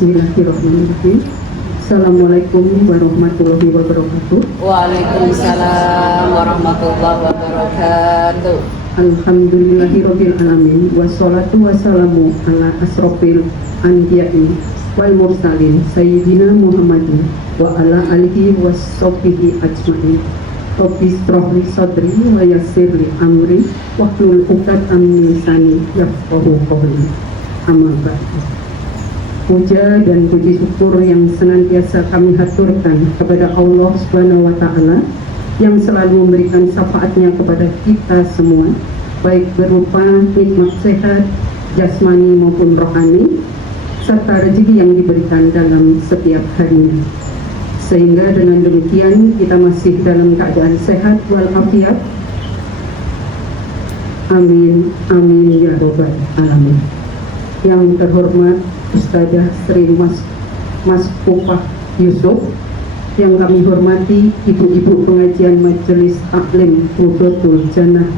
Bismillahirrahmanirrahim. Assalamualaikum warahmatullahi wabarakatuh. Waalaikumsalam warahmatullahi wabarakatuh. Alhamdulillahirabbil alamin wassalatu wassalamu ala asrofil anbiya'i wal mursalin sayyidina Muhammadin wa ala alihi wassobihi ajma'in. Rabbi shrah li sadri wa yassir li amri wahlul 'uqdatam min lisani yafqahu qawli. Amma ba'du. Puja dan puji syukur yang senantiasa kami haturkan kepada Allah Subhanahu wa Ta'ala yang selalu memberikan syafaatnya kepada kita semua, baik berupa nikmat sehat jasmani maupun rohani, serta rezeki yang diberikan dalam setiap harinya. Sehingga dengan demikian kita masih dalam keadaan sehat walafiat. Amin, amin ya robbal alamin. Yang terhormat Ustadzah Sri Mas Pupah Yusuf, yang kami hormati ibu-ibu pengajian Majelis Taklim Rudatul Jannah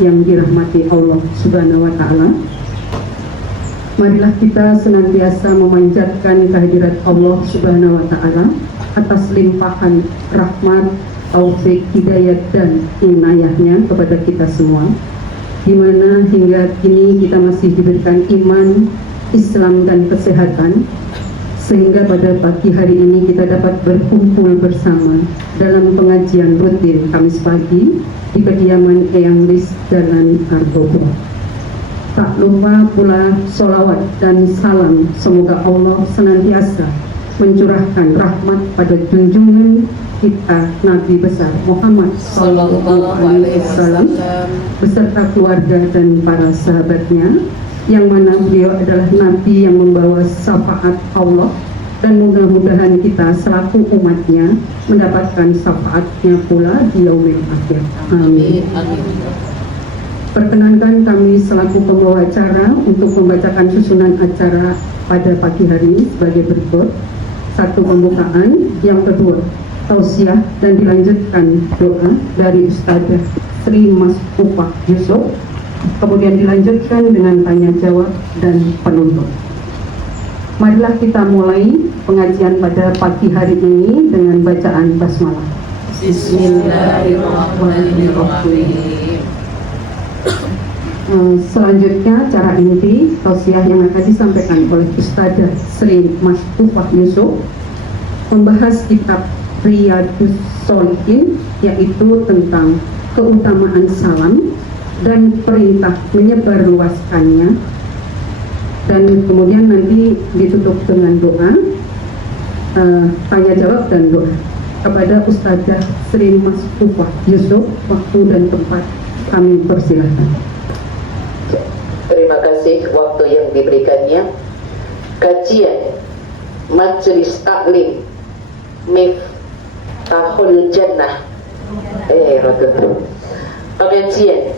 yang dirahmati Allah Subhanahu wa Ta'ala. Marilah kita senantiasa memanjatkan kehadirat Allah Subhanahu wa Ta'ala atas limpahan rahmat, taufik, hidayat dan inayahnya kepada kita semua, di mana hingga kini kita masih diberikan iman, Islam dan kesehatan, sehingga pada pagi hari ini kita dapat berkumpul bersama dalam pengajian rutin Kamis pagi di kediaman Eyang Lis Jalan Argogo. Tak lupa pula sholawat dan salam semoga Allah senantiasa mencurahkan rahmat pada junjungan kita Nabi besar Muhammad Sallallahu Alaihi Wasallam beserta keluarga dan para sahabatnya, yang mana beliau adalah Nabi yang membawa syafaat Allah, dan mudah-mudahan kita selaku umatnya mendapatkan syafaatnya pula di yaumil akhir. Amin. Perkenankan kami selaku pembawa acara untuk membacakan susunan acara pada pagi hari ini sebagai berikut. 1. Pembukaan, yang kedua tausiah, dan dilanjutkan doa dari Ustadzah Sri Mas Pupah Yusuf, kemudian dilanjutkan dengan tanya jawab dan penutup. Marilah kita mulai pengajian pada pagi hari ini dengan bacaan basmalah. Bismillahirrahmanirrahim. Selanjutnya cara inti tausiah yang akan disampaikan oleh Ustadzah Sri Mas Pupah Yusuf membahas kitab Riyadhus Shalihin, yaitu tentang keutamaan salam dan perintah menyebarluaskannya, dan kemudian nanti ditutup dengan doa, tanya jawab dan doa. Kepada Ustadzah Sri Mas Pupah Yusuf, waktu dan tempat kami persilahkan. Terima kasih waktu yang diberikannya. Kajian Majelis Taklim Miftahul Jannah pengajian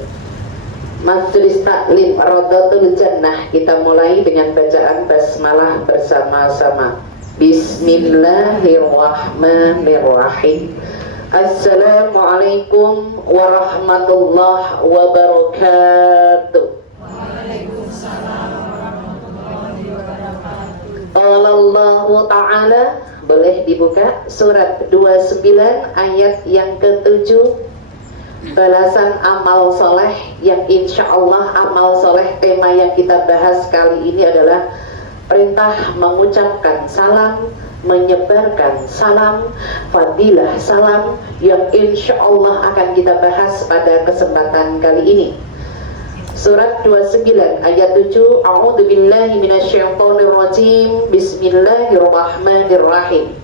Majelis Taklim Rodatul Jannah, kita mulai dengan bacaan basmalah bersama-sama. Bismillahirrahmanirrahim. Assalamualaikum warahmatullahi wabarakatuh. Allah Ta'ala, boleh dibuka surat 29 ayat yang ke-7, balasan amal soleh, yang insya Allah amal soleh tema yang kita bahas kali ini adalah perintah mengucapkan salam, menyebarkan salam, fadilah salam, yang insya Allah akan kita bahas pada kesempatan kali ini. Surat 29 ayat 7. A'udzu billahi minasyaitonir rajim. Bismillahirrahmanirrahim.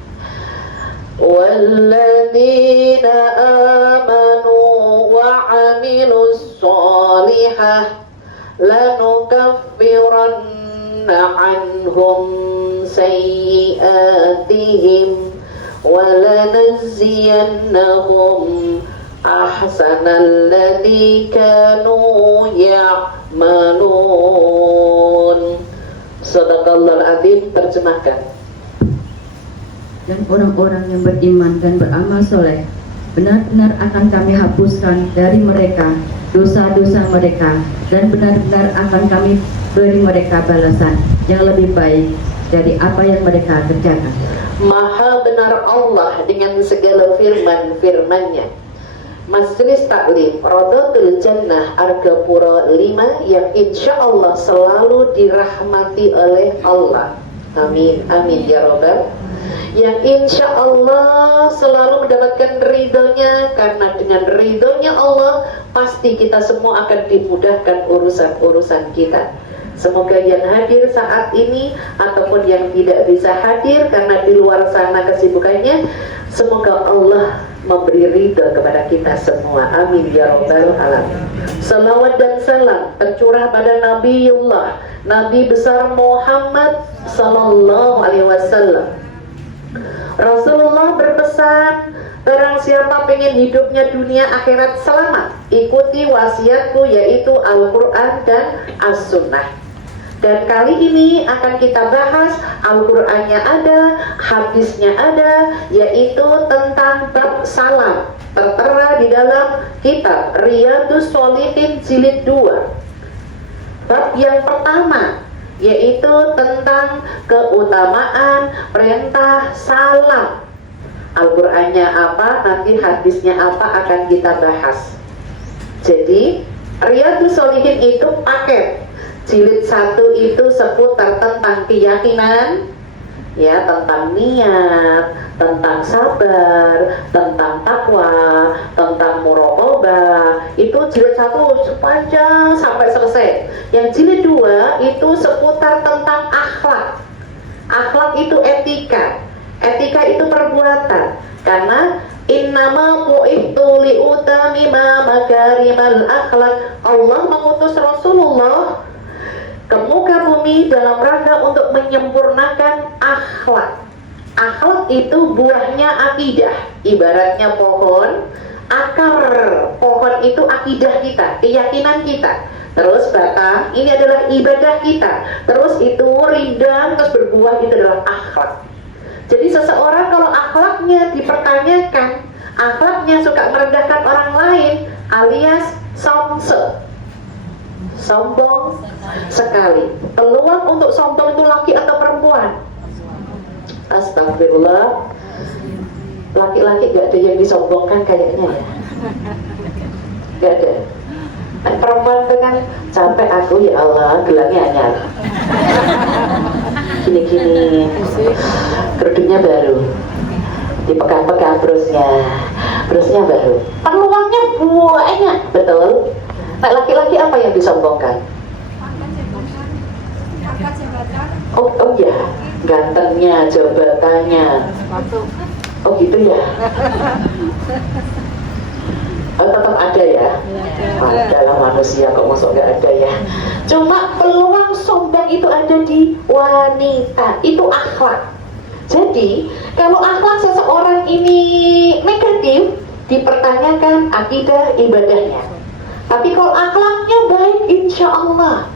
Walladzina amanu wa 'amilus shalihah lanukaffiranna 'anhum sayyi'atihim wa lanajziyannahum ahsanal ladzi kanu ya'malun. Shadaqallahul azim. Terjemahkan. Dan orang-orang yang beriman dan beramal soleh, benar-benar akan kami hapuskan dari mereka dosa-dosa mereka, dan benar-benar akan kami beri mereka balasan yang lebih baik dari apa yang mereka kerjakan. Maha benar Allah dengan segala firman-firmannya. Majelis Taklim Rodotul Jannah Argapura 5 yang insya Allah selalu dirahmati oleh Allah. Amin, amin ya Rabbal. Yang insya Allah selalu mendapatkan ridhonya, karena dengan ridhonya Allah pasti kita semua akan dimudahkan urusan-urusan kita. Semoga yang hadir saat ini ataupun yang tidak bisa hadir karena di luar sana kesibukannya, semoga Allah memberi ridho kepada kita semua. Amin ya Rabbal alamin. Salawat dan salam tercurah pada Nabiullah, Nabi besar Muhammad sallallahu alaihi wasallam. Rasulullah berpesan, barang siapa pengen hidupnya dunia akhirat selamat, ikuti wasiatku yaitu Al-Quran dan As-Sunnah. Dan kali ini akan kita bahas, Al-Qurannya ada, hadisnya ada, yaitu tentang bab salam, tertera di dalam kitab Riyadhus Shalihin jilid 2. Bab yang pertama yaitu tentang keutamaan perintah salam. Al-Qur'annya apa, nanti hadisnya apa akan kita bahas. Jadi Riyadhus Shalihin itu paket. Jilid 1 itu seputar tentang keyakinan, ya, tentang niat, tentang sabar, tentang takwa, tentang muraqabah. Itu jilid 1 sepanjang sampai selesai. Yang jilid 2 itu seputar tentang akhlak. Akhlak itu etika. Etika itu perbuatan. Karena innama bu'ithtu liutamima makarimal akhlak. Allah mengutus Rasulullah ke muka bumi dalam rangka untuk menyempurnakan akhlak. Akhlak itu buahnya akidah, ibaratnya pohon. Akar pohon itu akidah kita, keyakinan kita. Terus batang, ini adalah ibadah kita. Terus itu rindang, terus berbuah, itu adalah akhlak. Jadi seseorang kalau akhlaknya dipertanyakan, akhlaknya suka merendahkan orang lain, alias sombong sekali. Peluang untuk sombong itu laki atau perempuan? Astagfirullah. Laki-laki gak ada yang disombongkan kayaknya ya. Gak ada. Perempuan itu kan capek aku, ya Allah, gelangnya anyar. Gini-gini, kerudungnya baru, dipegang-pegang brosnya baru. Peluangnya banyak, betul. Nah, laki-laki apa yang disombongkan? Oh ya, gantengnya, jabatannya. Oh gitu ya. Oh, tetap ada ya. Adalah manusia kok masuk nggak ada ya. Cuma peluang sombong itu ada di wanita. Itu akhlak. Jadi kalau akhlak seseorang ini negatif, dipertanyakan akidah ibadahnya. Tapi kalau akhlaknya baik, insya Allah.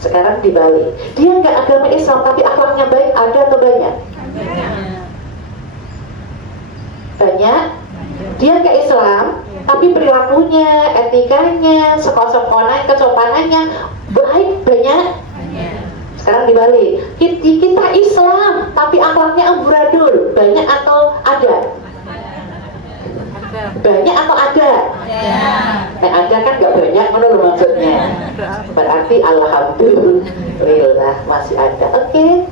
Sekarang dibalik, dia nggak agama Islam tapi akhlaknya baik, ada atau banyak? Banyak. Dia nggak Islam tapi perilakunya, etikanya, sekolah-sekolahnya, kesopanannya baik, banyak. Sekarang dibalik, kita Islam tapi akhlaknya amburadul, banyak atau ada? Banyak atau ada? Nah, ada kan nggak banyak, mana lo maksudnya? Berarti alhamdulillah masih ada. Oke.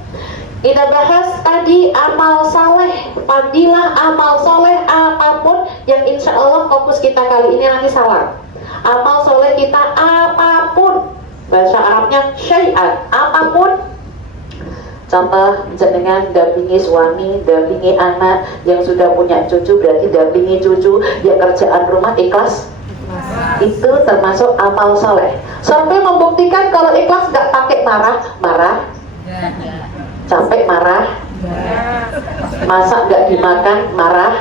Kita bahas tadi amal saleh, fadilah amal soleh apapun yang insya Allah fokus kita kali ini nanti salah. Amal soleh kita apapun, bahasa Arabnya syai'an, apapun. Contoh, jenengan dampingi suami, dampingi anak yang sudah punya cucu, berarti dampingi cucu yang kerjaan rumah ikhlas. Itu termasuk amal soleh. Sampai membuktikan kalau ikhlas nggak pakai marah. Capek marah, masak nggak dimakan marah,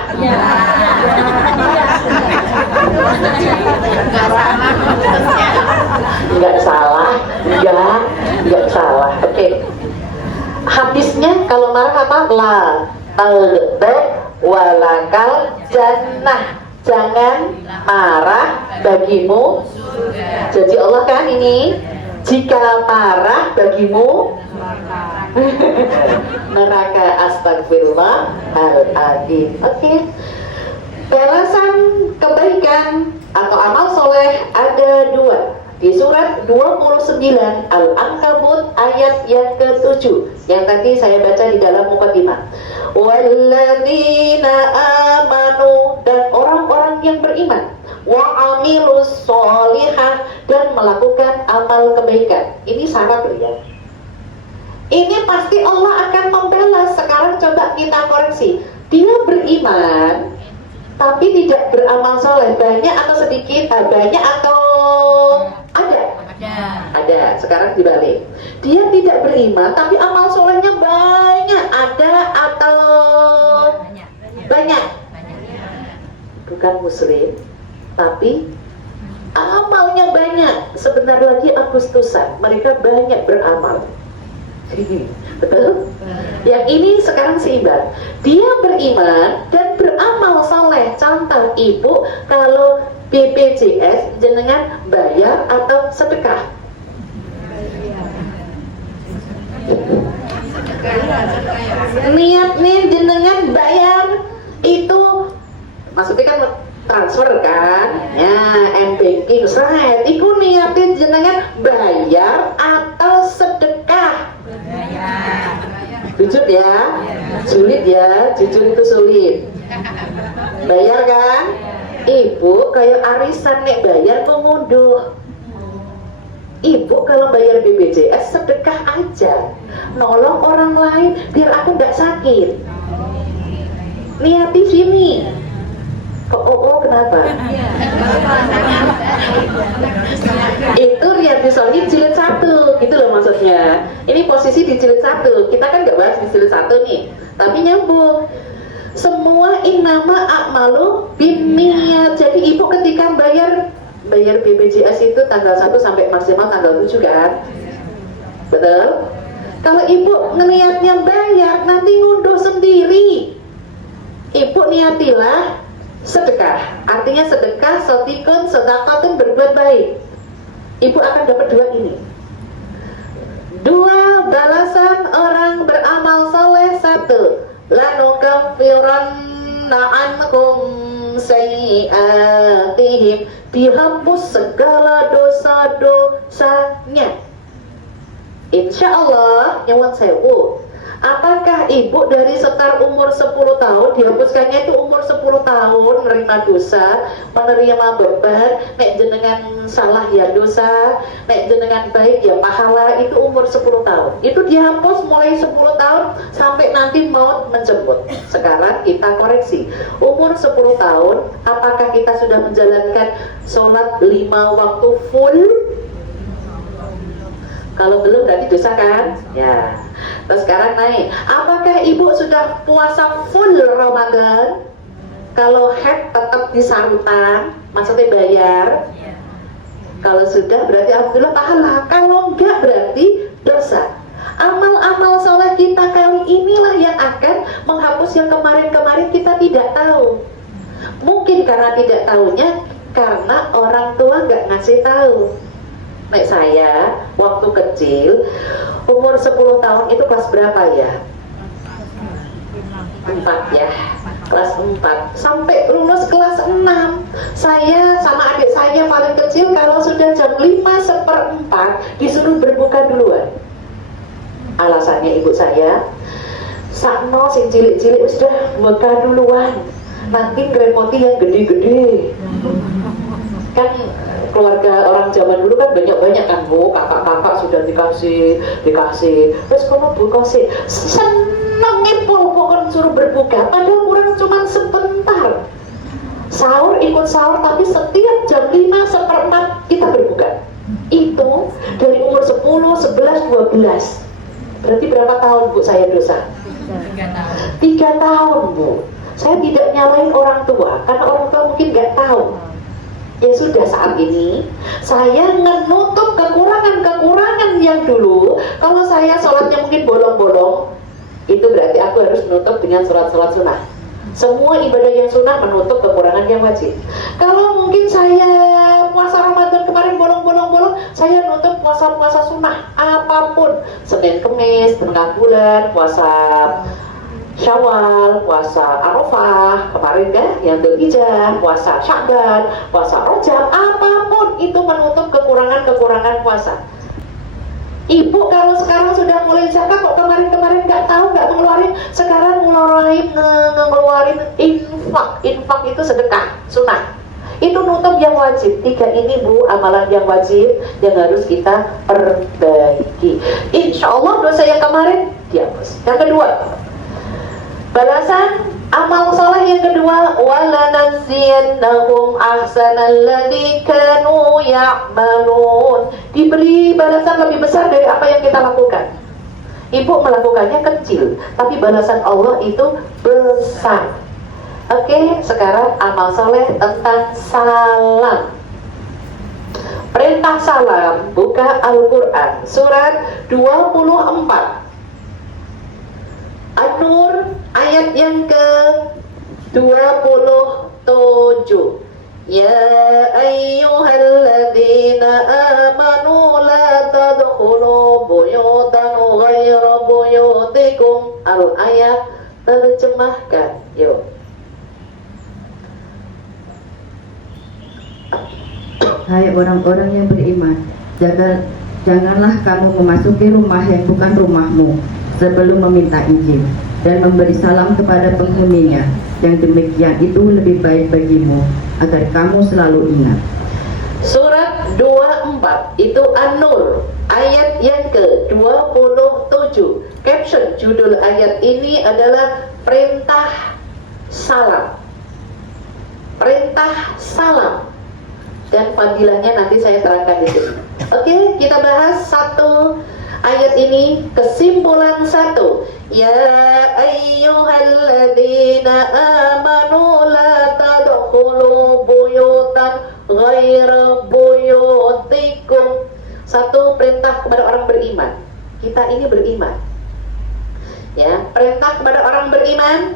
nggak salah. Oke. Hadisnya kalau marah apa? La talbek walakal jannah. Jangan marah, bagimu. Jadi Allah kan ini, jika marah bagimu Neraka, astagfirullahaladzim. Oke. Balasan kebaikan atau amal soleh ada dua. Di surat 29 Al-Ankabut ayat yang ke-7 yang tadi saya baca di dalam mukadimah. Walladzina amanu, dan orang-orang yang beriman, wa amilus sholihah, dan melakukan amal kebaikan. Ini syarat ya. Ini pasti Allah akan membalas. Sekarang coba kita koreksi. Dia beriman tapi tidak beramal soleh. Banyak atau sedikit? Banyak atau ada? Ada. Sekarang dibalik. Dia tidak beriman tapi amal solehnya banyak. Ada atau banyak? Bukan muslim tapi amalnya banyak. Sebentar lagi Agustusan, mereka banyak beramal. Betul? Yang ini sekarang seimbang. Dia beriman dan beramal soleh. Contoh ibu, kalau BPJS jenengan bayar atau sedekah? Niatnya jenengan bayar itu maksudnya kan transfer kan? Ya, M-Banking, right? Iku niatnya jenengan bayar atau sedekah? Jujur ya, sulit ya, jujur itu sulit. Bayar kan? Ibu kayak arisan nek bayar kok ngunduh. Ibu kalau bayar BPJS sedekah aja, nolong orang lain biar aku nggak sakit. Lihat di sini. Kok kenapa? Itu Riyadhus Shalihin jilid 1, gitu loh maksudnya. Ini posisi di jilid 1. Kita kan nggak bahas di jilid 1 nih, tapi nyambung. Semua innama a'malu binniyat. Jadi ibu ketika bayar BPJS itu tanggal 1 sampai maksimal tanggal 7 kan? Betul? Kalau ibu ngelihatnya bayar, nanti ngunduh sendiri. Ibu niatilah sedekah, artinya sedekah, sotikun, sodakotun, berbuat baik. Ibu akan dapat dua ini. Dua balasan orang beramal soleh. Satu, lanukaffiranna anhum sayyi'atihim, dihapus segala dosa-dosanya. Insya Allah, nyawang sewu. Apakah ibu dari setar umur 10 tahun, dihapuskannya itu umur 10 tahun, menerima dosa, menerima beban, nek jenengan salah ya dosa, nek jenengan baik ya pahala, itu umur 10 tahun. Itu dihapus mulai 10 tahun sampai nanti maut menjemput. Sekarang kita koreksi, umur 10 tahun, apakah kita sudah menjalankan sholat 5 waktu full? Kalau belum berarti dosa kan? Ya. Terus sekarang naik. Apakah ibu sudah puasa full Ramadan? Kalau head tetap disarutan, maksudnya bayar. Kalau sudah berarti alhamdulillah pahala. Kalau enggak berarti dosa. Amal-amal soleh kita kali inilah yang akan menghapus yang kemarin-kemarin kita tidak tahu. Mungkin karena tidak tahunya karena orang tua nggak ngasih tahu. Nek saya waktu kecil umur 10 tahun itu kelas berapa ya? 4 ya, kelas 4 sampai lulus kelas 6. Saya sama adik saya paling kecil kalau sudah jam 5:04 disuruh berbuka duluan. Alasannya ibu saya, sakno sing cilik-cilik sudah buka duluan, nanti ngerepoti yang gede-gede. Kan keluarga orang zaman dulu kan banyak-banyak kan bu, kakak-kakak sudah dikasih, terus kamu buka sih, senengnya pokoknya suruh berbuka, padahal kurang cuma sebentar. Sahur ikut sahur, tapi setiap jam 5:04 kita berbuka. Itu dari umur 10, 11, 12. Berarti berapa tahun bu saya dosa? 3 tahun bu. Saya tidak nyalain orang tua, karena orang tua mungkin nggak tahu. Ya sudah, saat ini saya menutup kekurangan-kekurangan yang dulu. Kalau saya sholatnya mungkin bolong-bolong, itu berarti aku harus menutup dengan sholat-sholat sunnah. Semua ibadah yang sunnah menutup kekurangan yang wajib. Kalau mungkin saya puasa Ramadan kemarin bolong-bolong, saya nutup puasa-puasa sunnah apapun, Senin Kemis, tengah bulan, puasa Syawal, puasa Arafah, kemarin kan yang Dzulhijjah, puasa Sya'ban, puasa Rajab, apapun itu menutup kekurangan-kekurangan puasa. Ibu kalau sekarang sudah mulai zakat, kok kemarin-kemarin nggak tahu, nggak mengeluarin, sekarang ngeluarin infak. Infak itu sedekah, sunnah. Itu nutup yang wajib. 3 ini Bu, amalan yang wajib yang harus kita perbaiki. Insya Allah dosa yang kemarin dihapus. Yang kedua, balasan amal soleh yang kedua, walanaziyannahum ahsanalladzi kanu ya'malun. Diberi balasan lebih besar dari apa yang kita lakukan. Ibu melakukannya kecil, tapi balasan Allah itu besar. Oke, sekarang amal soleh tentang salam. Perintah salam, buka Al-Quran surat 24 An-Nur ayat yang ke 27. Ya ayyuhalladzina amanu la tadkhulu buyutan ghayra buyutikum. Al-ayat terjemahkan. Yuk. Hai orang-orang yang beriman, janganlah kamu memasuki rumah yang bukan rumahmu sebelum meminta izin dan memberi salam kepada penghuninya. Yang demikian itu lebih baik bagimu agar kamu selalu ingat. Surat 24 itu An-Nur ayat yang ke-27. Caption judul ayat ini adalah perintah salam. Perintah salam. Dan fadilahnya nanti saya terangkan di sini. Oke, kita bahas satu ayat ini, kesimpulan 1. Ya ayyuhalladzina amanu la tadkhulu buyutan ghaira buyutikum. Satu, perintah kepada orang beriman. Kita ini beriman. Ya, perintah kepada orang beriman,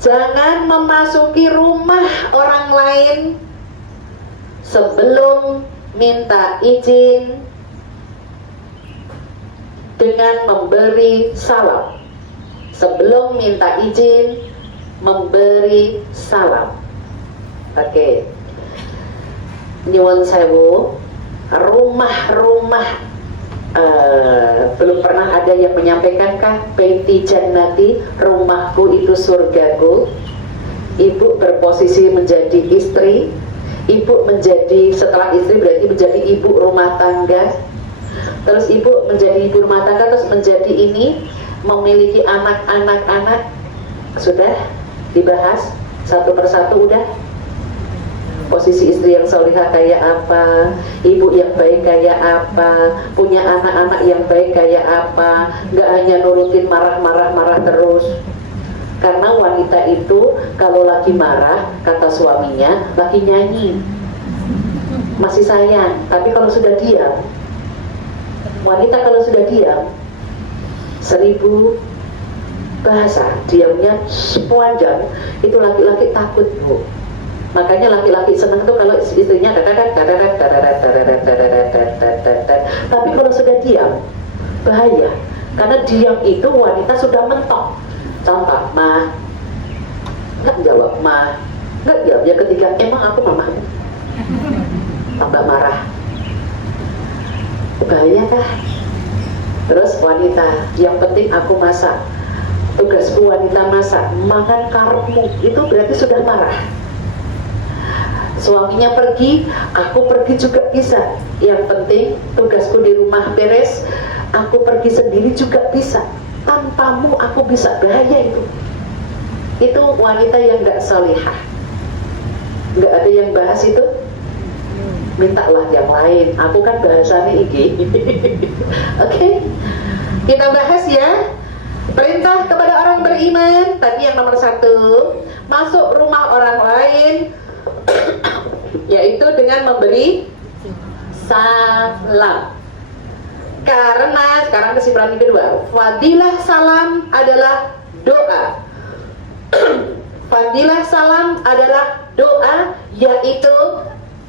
jangan memasuki rumah orang lain sebelum minta izin dengan memberi salam. Sebelum minta izin memberi salam. Oke. Nyuwun sewu, rumah-rumah belum pernah ada yang menyampaikankah baiti jannati, rumahku itu surgaku. Ibu berposisi menjadi istri. Ibu menjadi, setelah istri berarti menjadi ibu rumah tangga. Terus ibu menjadi ibu rumah tangga, terus menjadi ini, memiliki anak-anak. Sudah dibahas satu persatu, udah. Posisi istri yang solihah kayak apa, ibu yang baik kayak apa, punya anak-anak yang baik kayak apa. Nggak hanya nurutin marah terus. Karena wanita itu kalau lagi marah, kata suaminya, lagi nyanyi, masih sayang. Tapi kalau sudah diam, wanita kalau sudah diam, 1000 bahasa, diamnya sepanjang, itu laki-laki takut Bu. Makanya laki-laki senang tuh kalau istrinya tapi kalau sudah diam, bahaya. Karena diam itu wanita sudah mentok. Contoh, ma, nggak jawab, ma, nggak jawab. Yang ketiga, emang aku mama, tambah marah. Bahaya kah? Terus wanita, yang penting aku masak. Tugasku wanita masak, makan karepmu, itu berarti sudah marah. Suaminya pergi, aku pergi juga bisa. Yang penting tugasku di rumah beres, aku pergi sendiri juga bisa. Tanpamu aku bisa, bahaya itu. Itu wanita yang gak salihah. Gak ada yang bahas itu. Mintalah yang lain. Aku kan bahasanya IG. Oke. Kita bahas ya. Perintah kepada orang beriman. Tadi yang nomor 1, masuk rumah orang lain yaitu dengan memberi salam. Karena sekarang kesimpulan yang kedua, fadilah salam adalah doa. Fadilah salam adalah doa, yaitu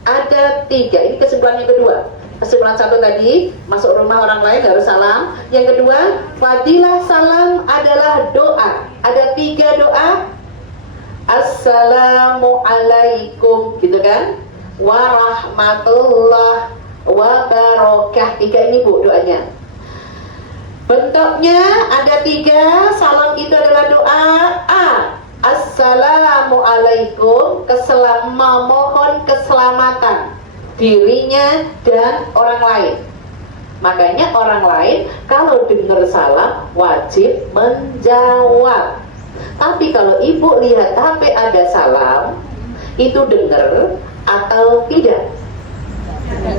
ada 3. Ini kesimpulan yang kedua. kesimpulan satu tadi, masuk rumah orang lain harus salam. Yang kedua, fadilah salam adalah doa. Ada 3 doa. Assalamualaikum, gitu kan? Warahmatullah wabarakatuh. 3 ini Bu doanya. Bentuknya ada 3. Salam itu adalah doa. Assalamualaikum, memohon keselamatan dirinya dan orang lain. Makanya orang lain kalau dengar salam wajib menjawab. Tapi kalau ibu lihat HP ada salam, itu dengar atau tidak?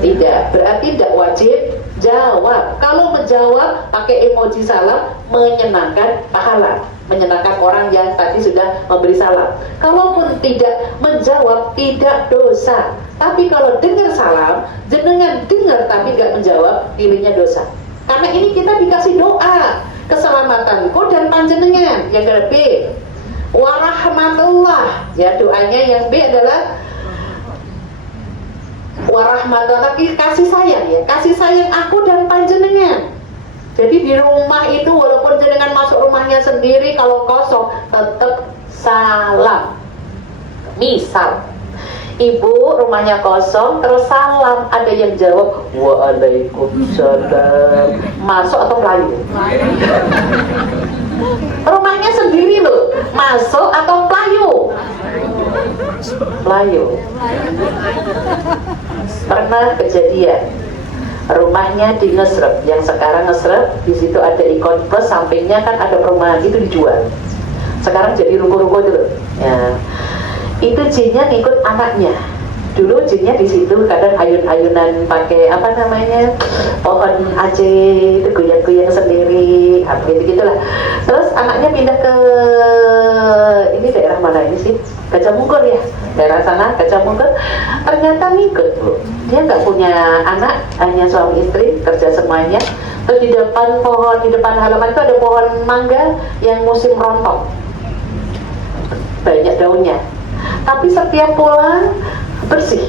Tidak, berarti tidak wajib jawab. Kalau menjawab pakai emoji salam, menyenangkan pahala, menyenangkan orang yang tadi sudah memberi salam. Kalaupun tidak menjawab, tidak dosa. Tapi kalau dengar salam, jenengan dengar tapi nggak menjawab, pilihnya dosa. Karena ini kita dikasih doa keselamatanku dan panjenengan. Yang kedua B, warahmatullah. Ya, doanya yang B adalah warahmatullah, kasih sayang ya, kasih sayang aku dan panjenengan. Jadi di rumah itu walaupun jenengan masuk rumahnya sendiri, kalau kosong tetap salam. Misal ibu rumahnya kosong terus salam, ada yang jawab waalaikumsalam, masuk atau melayu? Rumahnya sendiri loh, masuk atau melayu? Melayu. Pernah kejadian rumahnya di Ngesrep, yang sekarang Ngesrep, di situ ada ikon plus, sampingnya kan ada perumahan itu dijual. Sekarang jadi ruko-ruko dulu. Ya. Itu jinnya ngikut anaknya. Dulu jinnya di situ kadang ayun-ayunan pakai apa namanya, pohon aceh, goyang-goyang sendiri, gitu-gitulah. Terus anaknya pindah ke ini daerah mana ini sih? Gajah Mungkur ya, daerah sana Gajah Mungkur. Ternyata ngikut Bu. Dia nggak punya anak, hanya suami istri, kerja semuanya. Terus di depan pohon, di depan halaman itu ada pohon mangga yang musim rontok, banyak daunnya. Tapi setiap pulang bersih,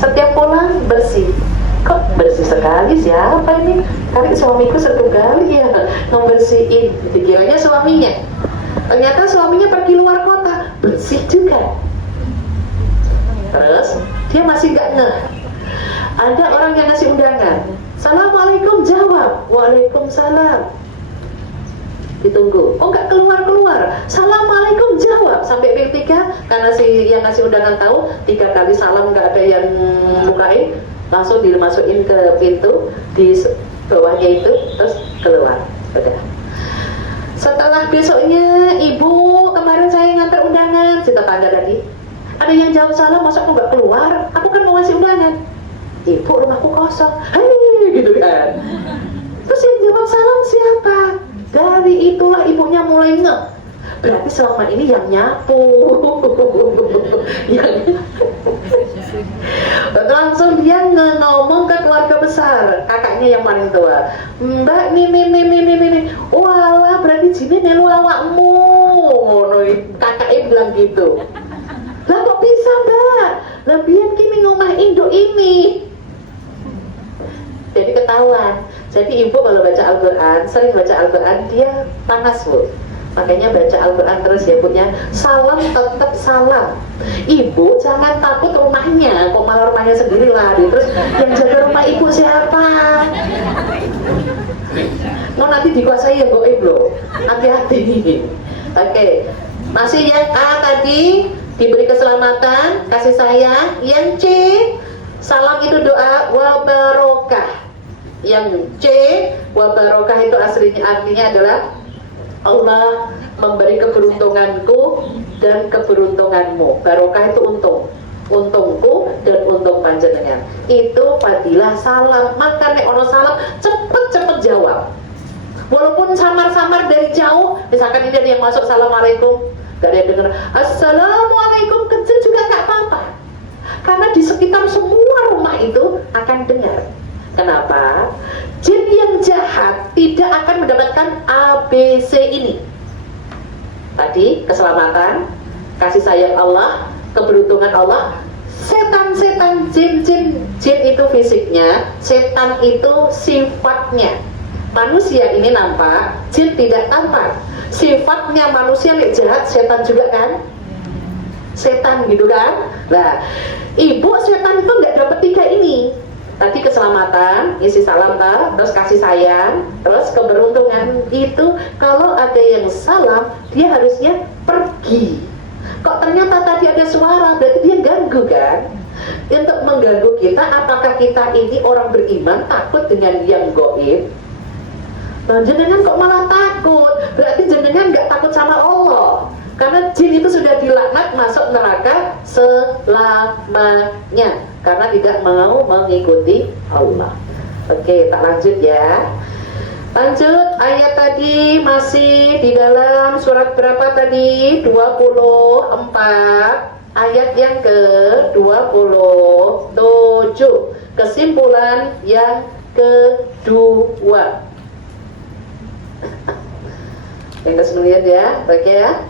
setiap pulang bersih. Kok bersih sekali, siapa ini? Kali suamiku satu kali ya ngebersihin. Dikiranya suaminya. Ternyata suaminya pergi luar kota, bersih juga. Terus dia masih nggak ngeh. Ada orang yang ngasih undangan. Assalamualaikum, jawab. Waalaikumsalam. Ditunggu. Oh nggak keluar-keluar. Assalamualaikum, jawab. Sampai ketiga, karena si yang ngasih undangan tahu 3 kali salam nggak ada yang bukain, langsung dimasukin ke pintu di bawahnya itu, terus keluar. Udah. Setelah besoknya, ibu kemarin saya ngantar undangan, si tetangga tadi, ada yang jawab salam, masa aku nggak keluar? Aku kan mau ngasih undangan. Ibu, rumahku kosong. Hei, gitu kan. Terus yang jawab salam siapa? Dari itulah ibunya mulai ngeh. Berarti selama ini yang nyapu. Langsung dia ngomong ke keluarga besar, kakaknya yang paling tua. Mbak, nih. Walah, berarti jini melu awakmu. Kakaknya bilang gitu. Lah kok bisa Mbak? Lah biyen kini ngomah induk ini. Jadi ketahuan. Jadi ibu kalau baca Al-Quran, sering baca Al-Quran, dia panas Bu. Makanya baca Al-Quran terus ya punya. Salam tetap salam. Ibu jangan takut rumahnya, kok malah rumahnya sendiri lari. Terus yang jaga rumah ibu siapa? Mau nanti dikuasai yang goib loh. Hati-hati. Oke. Masih yang A tadi diberi keselamatan, kasih sayang. Yang C, salam itu doa wa barokah. Yang C, wa barokah itu aslinya artinya adalah Allah memberi keberuntunganku dan keberuntunganmu. Barokah itu untung, untungku dan untung panjenengan. Itu fadilah salam. Maka nek ono salam cepet jawab. Walaupun samar-samar dari jauh, misalkan ini ada yang masuk assalamualaikum, gak ada yang dengar assalamualaikum, kecil juga gak apa-apa. Karena di sekitar semua rumah itu akan dengar. Kenapa? Jin yang jahat tidak akan mendapatkan ABC ini. Tadi keselamatan, kasih sayang Allah, keberuntungan Allah, Setan, jin itu fisiknya, setan itu sifatnya. Manusia ini nampak, jin tidak tampak. Sifatnya manusia nih jahat, setan juga kan? Setan gitu kan? Nah, ibu setan itu nggak dapat 3 ini. Tadi keselamatan, isi salam terus kasih sayang, terus keberuntungan. Itu kalau ada yang salam, dia harusnya pergi. Kok ternyata tadi ada suara, berarti dia ganggu kan? Untuk mengganggu kita, apakah kita ini orang beriman takut dengan yang goib? Nah, jenengan kok malah takut? Berarti jenengan nggak takut sama Allah. Karena jin itu sudah dilaknat masuk neraka selamanya karena tidak mau mengikuti Allah. Oke, tak lanjut ya. Lanjut, ayat tadi masih di dalam surat berapa tadi? 24. Ayat yang ke-27. Kesimpulan yang kedua. Yang ke-9 ya, oke ya.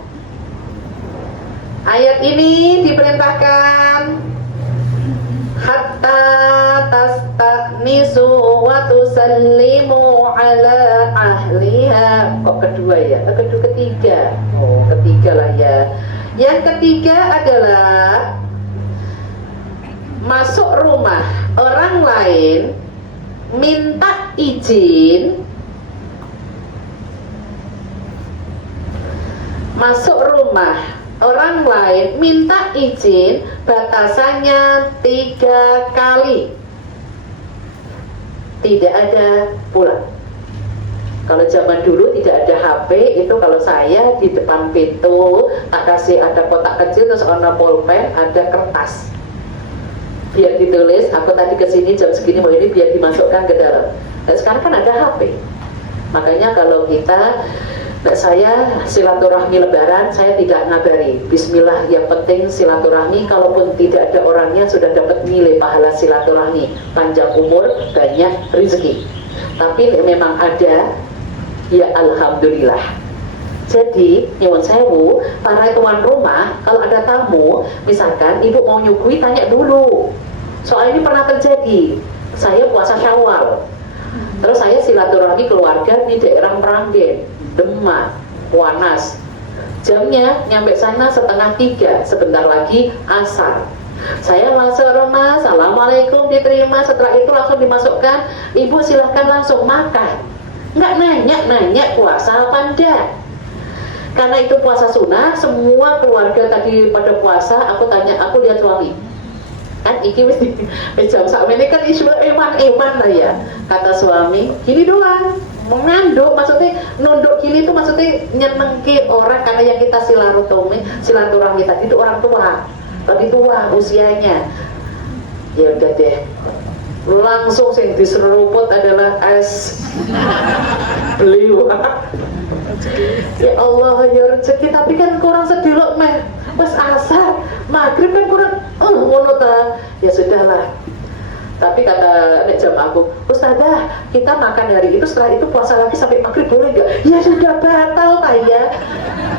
Ayat ini diperintahkan hatta tastanisu wa tusallimu ala ahliha. Kok kedua ya? Ketiga. Oh, ketiga lah ya. Yang ketiga adalah masuk rumah orang lain, minta izin. Masuk rumah orang lain minta izin, batasannya 3 kali, tidak ada pulang. Kalau zaman dulu tidak ada HP, itu kalau saya di depan pintu tak kasih ada kotak kecil, terus ada pulpen, ada kertas, biar ditulis aku tadi kesini jam segini mau ini, biar dimasukkan ke dalam. Dan sekarang kan ada HP, makanya kalau kita saya silaturahmi lebaran, saya tidak ngabari bismillah, yang penting silaturahmi. Kalaupun tidak ada orangnya, sudah dapat nilai pahala silaturahmi, panjang umur, banyak rezeki. Tapi memang ada, ya alhamdulillah. Jadi nyuwun sewu, para tuan rumah kalau ada tamu, misalkan ibu mau nyuguhi, tanya dulu. Soal ini pernah terjadi, saya puasa Syawal, terus saya silaturahmi keluarga di daerah Meranggen, Demak, Wanas. Jamnya nyampe sana 2:30, sebentar lagi asar. Saya masuk rumah, assalamualaikum, diterima. Setelah itu langsung dimasukkan, ibu silahkan langsung makan. Nggak nanya puasa apa enggak. Karena itu puasa sunnah, semua keluarga tadi pada puasa. Aku tanya, aku lihat suami, kan iki wis jam sakmene kan isu eman lah ya. Kata suami, gini doang, mengandung, maksudnya nunduk gini itu maksudnya nyenengke orang, karena yang kita silaturahmi tadi itu orang tua, lebih tua usianya. Ya udah deh, langsung yang diseruput adalah es beliau. Ya Allah, ya rezeki, tapi kan kurang sedilok meh, pas asar maghrib kan kurang ngono ta. Ya sudahlah. Tapi kata nek jam aku, Ustazah, kita makan hari itu, setelah itu puasa lagi sampai maghrib, boleh gak? Ya sudah batal Pak ya.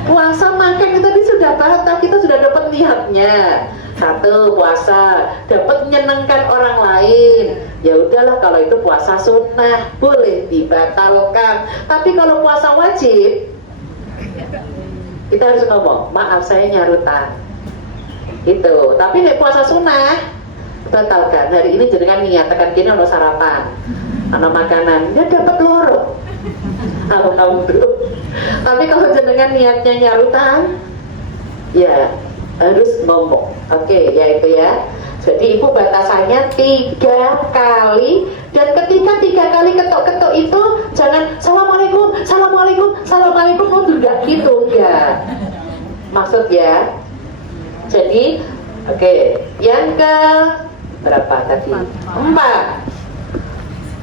Puasa makan itu tadi sudah batal, kita sudah dapat niatnya. Satu, puasa dapat menyenangkan orang lain. Ya udahlah, kalau itu puasa sunnah boleh dibatalkan. Tapi kalau puasa wajib, kita harus ngomong, maaf saya nyarutan. Itu. Tapi nek puasa sunnah batalkan. Hari ini jenengan niatakan kini ono sarapan, ono makanan, ya dapat loro. Alhamdulillah. Tapi kalau jenengan niatnya nyarutan, ya harus ngomong. Oke, ya itu ya. Jadi ibu batasannya 3 kali, dan ketika 3 kali ketok-ketok itu jangan assalamualaikum, assalamualaikum, assalamualaikum, oh tidak gitu ya. Maksud ya. Jadi, oke, yang ke berapa tadi? 4.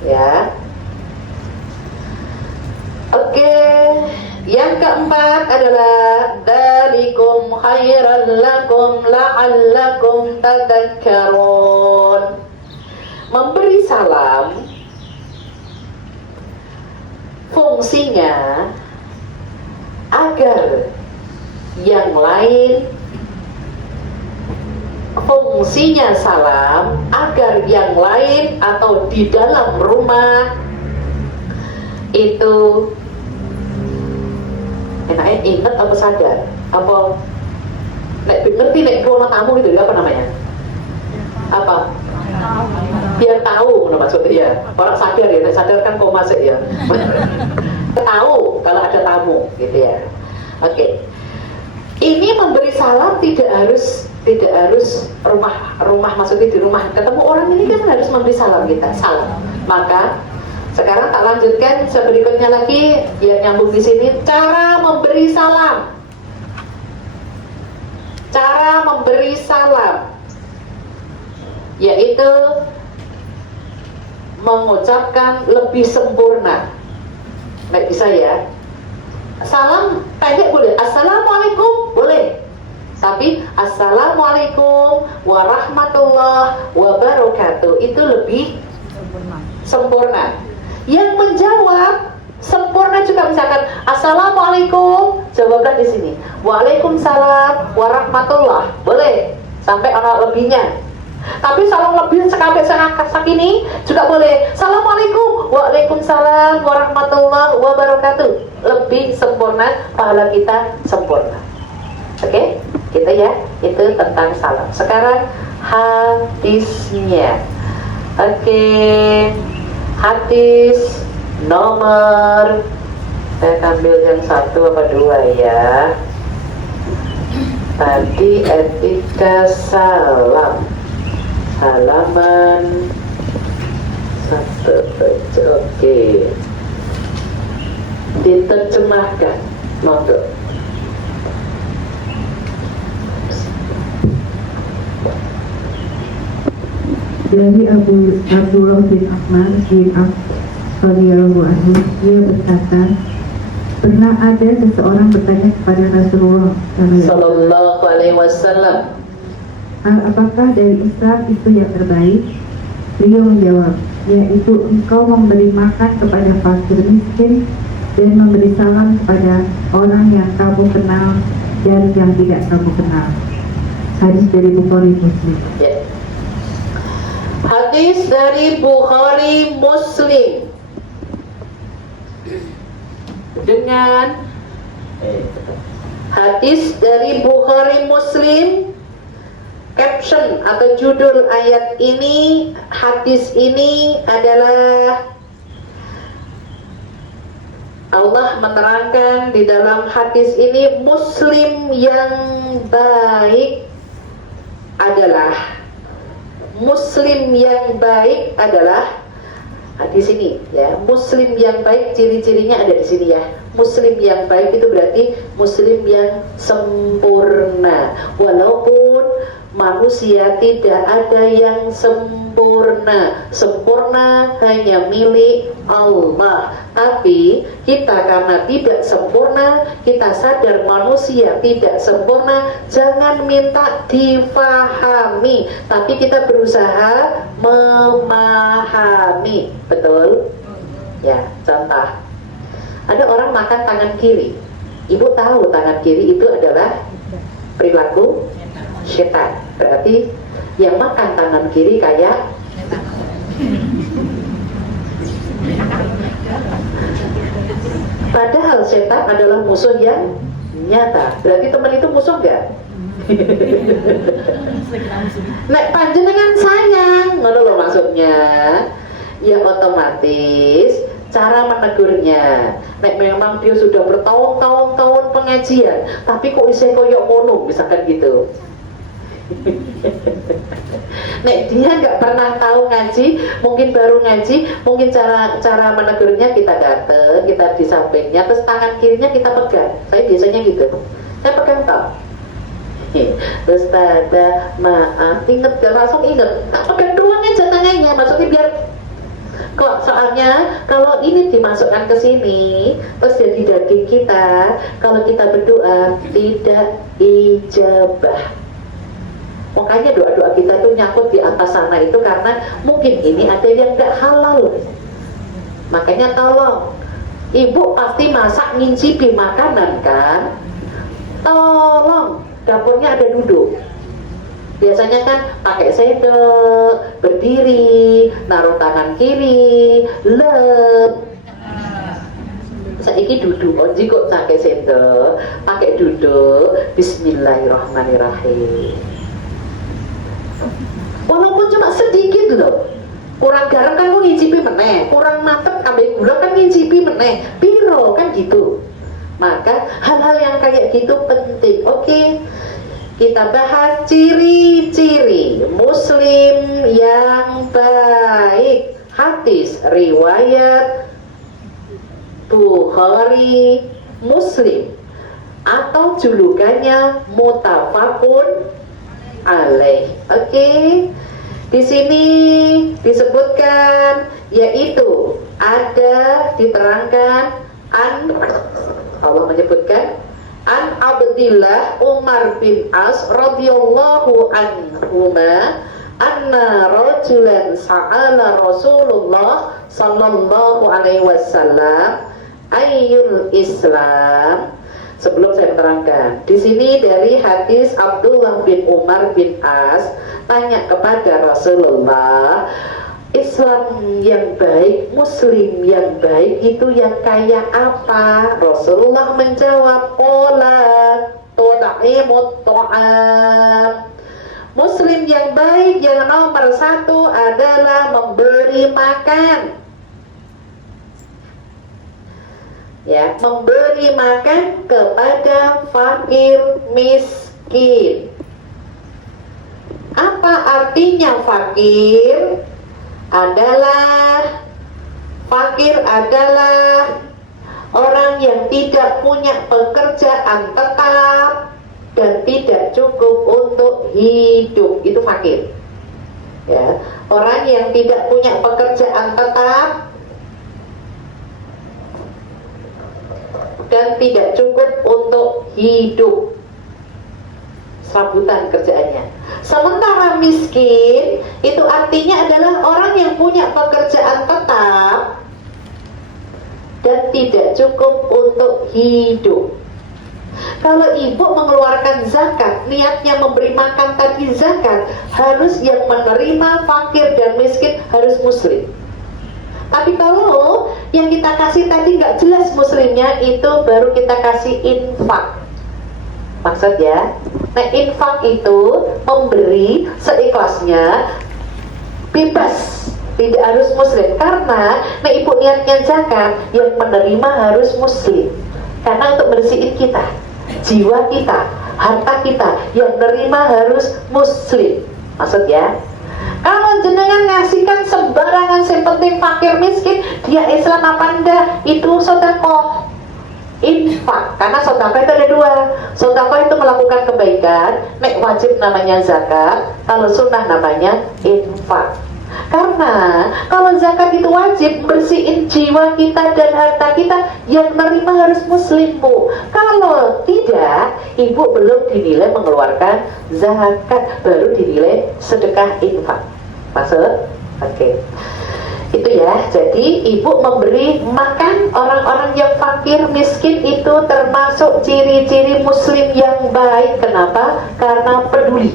Ya. Oke, yang keempat adalah dzalikum khairan lakum la'allakum tadhakkarun. Memberi salam fungsinya agar yang lain fungsinya salam agar yang lain atau di dalam rumah itu enaknya ingat apa sadar apa ngerti nek kalau tamu gitu apa namanya apa biar tahu maksudnya ya orang sadar ya, sadar kan koma sih ya tahu kalau ada tamu gitu ya. Oke. Ini memberi salam tidak harus rumah maksudnya di rumah ketemu orang ini kan harus memberi salam kita salam. Maka sekarang tak lanjutkan berikutnya lagi biar nyambung di sini cara memberi salam. Cara memberi salam yaitu mengucapkan lebih sempurna. Nggak bisa ya. Salam pendek boleh, assalamualaikum boleh, tapi assalamualaikum warahmatullahi wabarakatuh itu lebih sempurna. Yang menjawab sempurna juga misalkan assalamualaikum, jawablah di sini waalaikumsalam warahmatullahi, boleh sampai orang lebihnya. Tapi salam lebih sampai sakini juga boleh. Assalamualaikum, waalaikumsalam warahmatullahi wabarakatuh. Lebih sempurna, pahala kita sempurna. Oke, gitu ya. Itu tentang salam. Sekarang hadisnya. Oke, hadis nomor saya ambil yang 1 apa 2 ya. Tadi etika salam. Halaman 1 oke. Diterjemahkan monggo. Dari Abdullah bin Ahmad bin Auf radhiyallahu anhu, dia berkata, pernah ada seseorang bertanya kepada Rasulullah Sallallahu alaihi wasallam, apakah dari Islam itu yang terbaik? Beliau menjawab, yaitu engkau memberi makan kepada fakir miskin dan memberi salam kepada orang yang kamu kenal dan yang tidak kamu kenal. Hadis dari Bukhari Muslim. ya. Hadis dari Bukhari Muslim dengan hadis dari Bukhari Muslim. Caption atau judul ayat ini, hadis ini adalah Allah menerangkan di dalam hadis ini Muslim yang baik adalah di sini ya. Muslim yang baik ciri-cirinya ada di sini ya. Muslim yang baik itu berarti Muslim yang sempurna. Walaupun manusia tidak ada yang sempurna. Sempurna hanya milik Allah. Tapi kita karena tidak sempurna, kita sadar manusia tidak sempurna, jangan minta difahami, tapi kita berusaha memahami. Betul? Ya, contoh. Ada orang makan tangan kiri. Ibu tahu tangan kiri itu adalah perilaku setan. Berarti yang makan tangan kiri kayak padahal setan adalah musuh yang nyata. Berarti teman itu musuh enggak? Nek panjenengan sayang, ngono loh maksudnya. Ya otomatis cara menegurnya. Nek memang dia sudah bertahun-tahun pengajian, tapi kok isih koyok ngono, misalkan gitu. Nek dia nggak pernah tahu ngaji, mungkin baru ngaji, mungkin cara menegurnya kita datang, kita di sampingnya, terus tangan kirinya kita pegang. Saya biasanya gitu, saya pegang tau. Terus ada maaf, inget langsung inget, tak pegang doang aja tangannya, maksudnya biar kok soalnya kalau ini dimasukkan ke sini, terus jadi daging kita, kalau kita berdoa tidak ijabah. Makanya doa-doa kita tuh nyangkut di atas sana itu karena mungkin ini ada yang gak halal. Makanya tolong, ibu pasti masak ngincipi makanan kan? Tolong, dapurnya ada duduk. Biasanya kan pakai sendok, berdiri, naruh tangan kiri, lep. Saiki duduk, onji kok pakai sendok, pakai duduk. Bismillahirrahmanirrahim. Walaupun cuma sedikit loh. Kurang garam kan kok ngicipi meneh, kurang mantep ambil gula kan ngicipi meneh. Piro kan gitu. Maka hal-hal yang kayak gitu penting. Oke. Kita bahas ciri-ciri muslim yang baik. Hadis riwayat Bukhari Muslim atau julukannya muttafaqun alaih. Oke. Di sini disebutkan yaitu ada diterangkan Allah menyebutkan An Abdillah Umar bin As radhiyallahu anhuma anna rajulan sa'ala Rasulullah sallallahu alaihi wasallam ayyul Islam. Sebelum saya terangkan, di sini dari hadis Abdullah bin Umar bin As tanya kepada Rasulullah, Islam yang baik, Muslim yang baik itu yang kayak apa? Rasulullah menjawab, qala tud'imut ta'am. Muslim yang baik yang nomor satu adalah memberi makan. Ya, memberi makan kepada fakir miskin. Apa artinya fakir? Fakir adalah orang yang tidak punya pekerjaan tetap dan tidak cukup untuk hidup, itu fakir. Ya, orang yang tidak punya pekerjaan tetap dan tidak cukup untuk hidup, serabutan kerjaannya. Sementara miskin itu artinya adalah orang yang punya pekerjaan tetap dan tidak cukup untuk hidup. Kalau ibu mengeluarkan zakat, niatnya memberi makan tadi zakat, harus yang menerima fakir dan miskin harus muslim. Tapi kalau yang kita kasih tadi nggak jelas muslimnya, itu baru kita kasih infak. Maksudnya, nah infak itu memberi seikhlasnya, bebas, tidak harus muslim. Karena nah ibu niatnya zakat, yang menerima harus muslim. Karena untuk bersihin kita, jiwa kita, harta kita, yang menerima harus muslim. Maksudnya, kalau jenengan ngasihkan sembarangan, yang penting fakir miskin, dia Islam apa enggak, itu sedekah. Infak, karena sedekah itu ada dua. Sedekah itu melakukan kebaikan, nek wajib namanya zakat, kalau sunnah namanya infak. Karena kalau zakat itu wajib, bersihin jiwa kita dan harta kita, yang menerima harus muslim, Bu. Kalau tidak, ibu belum dinilai mengeluarkan zakat, baru dinilai sedekah infak. Maksud? Oke. Itu ya, jadi ibu memberi makan orang-orang yang fakir, miskin, itu termasuk ciri-ciri muslim yang baik. Kenapa? Karena peduli.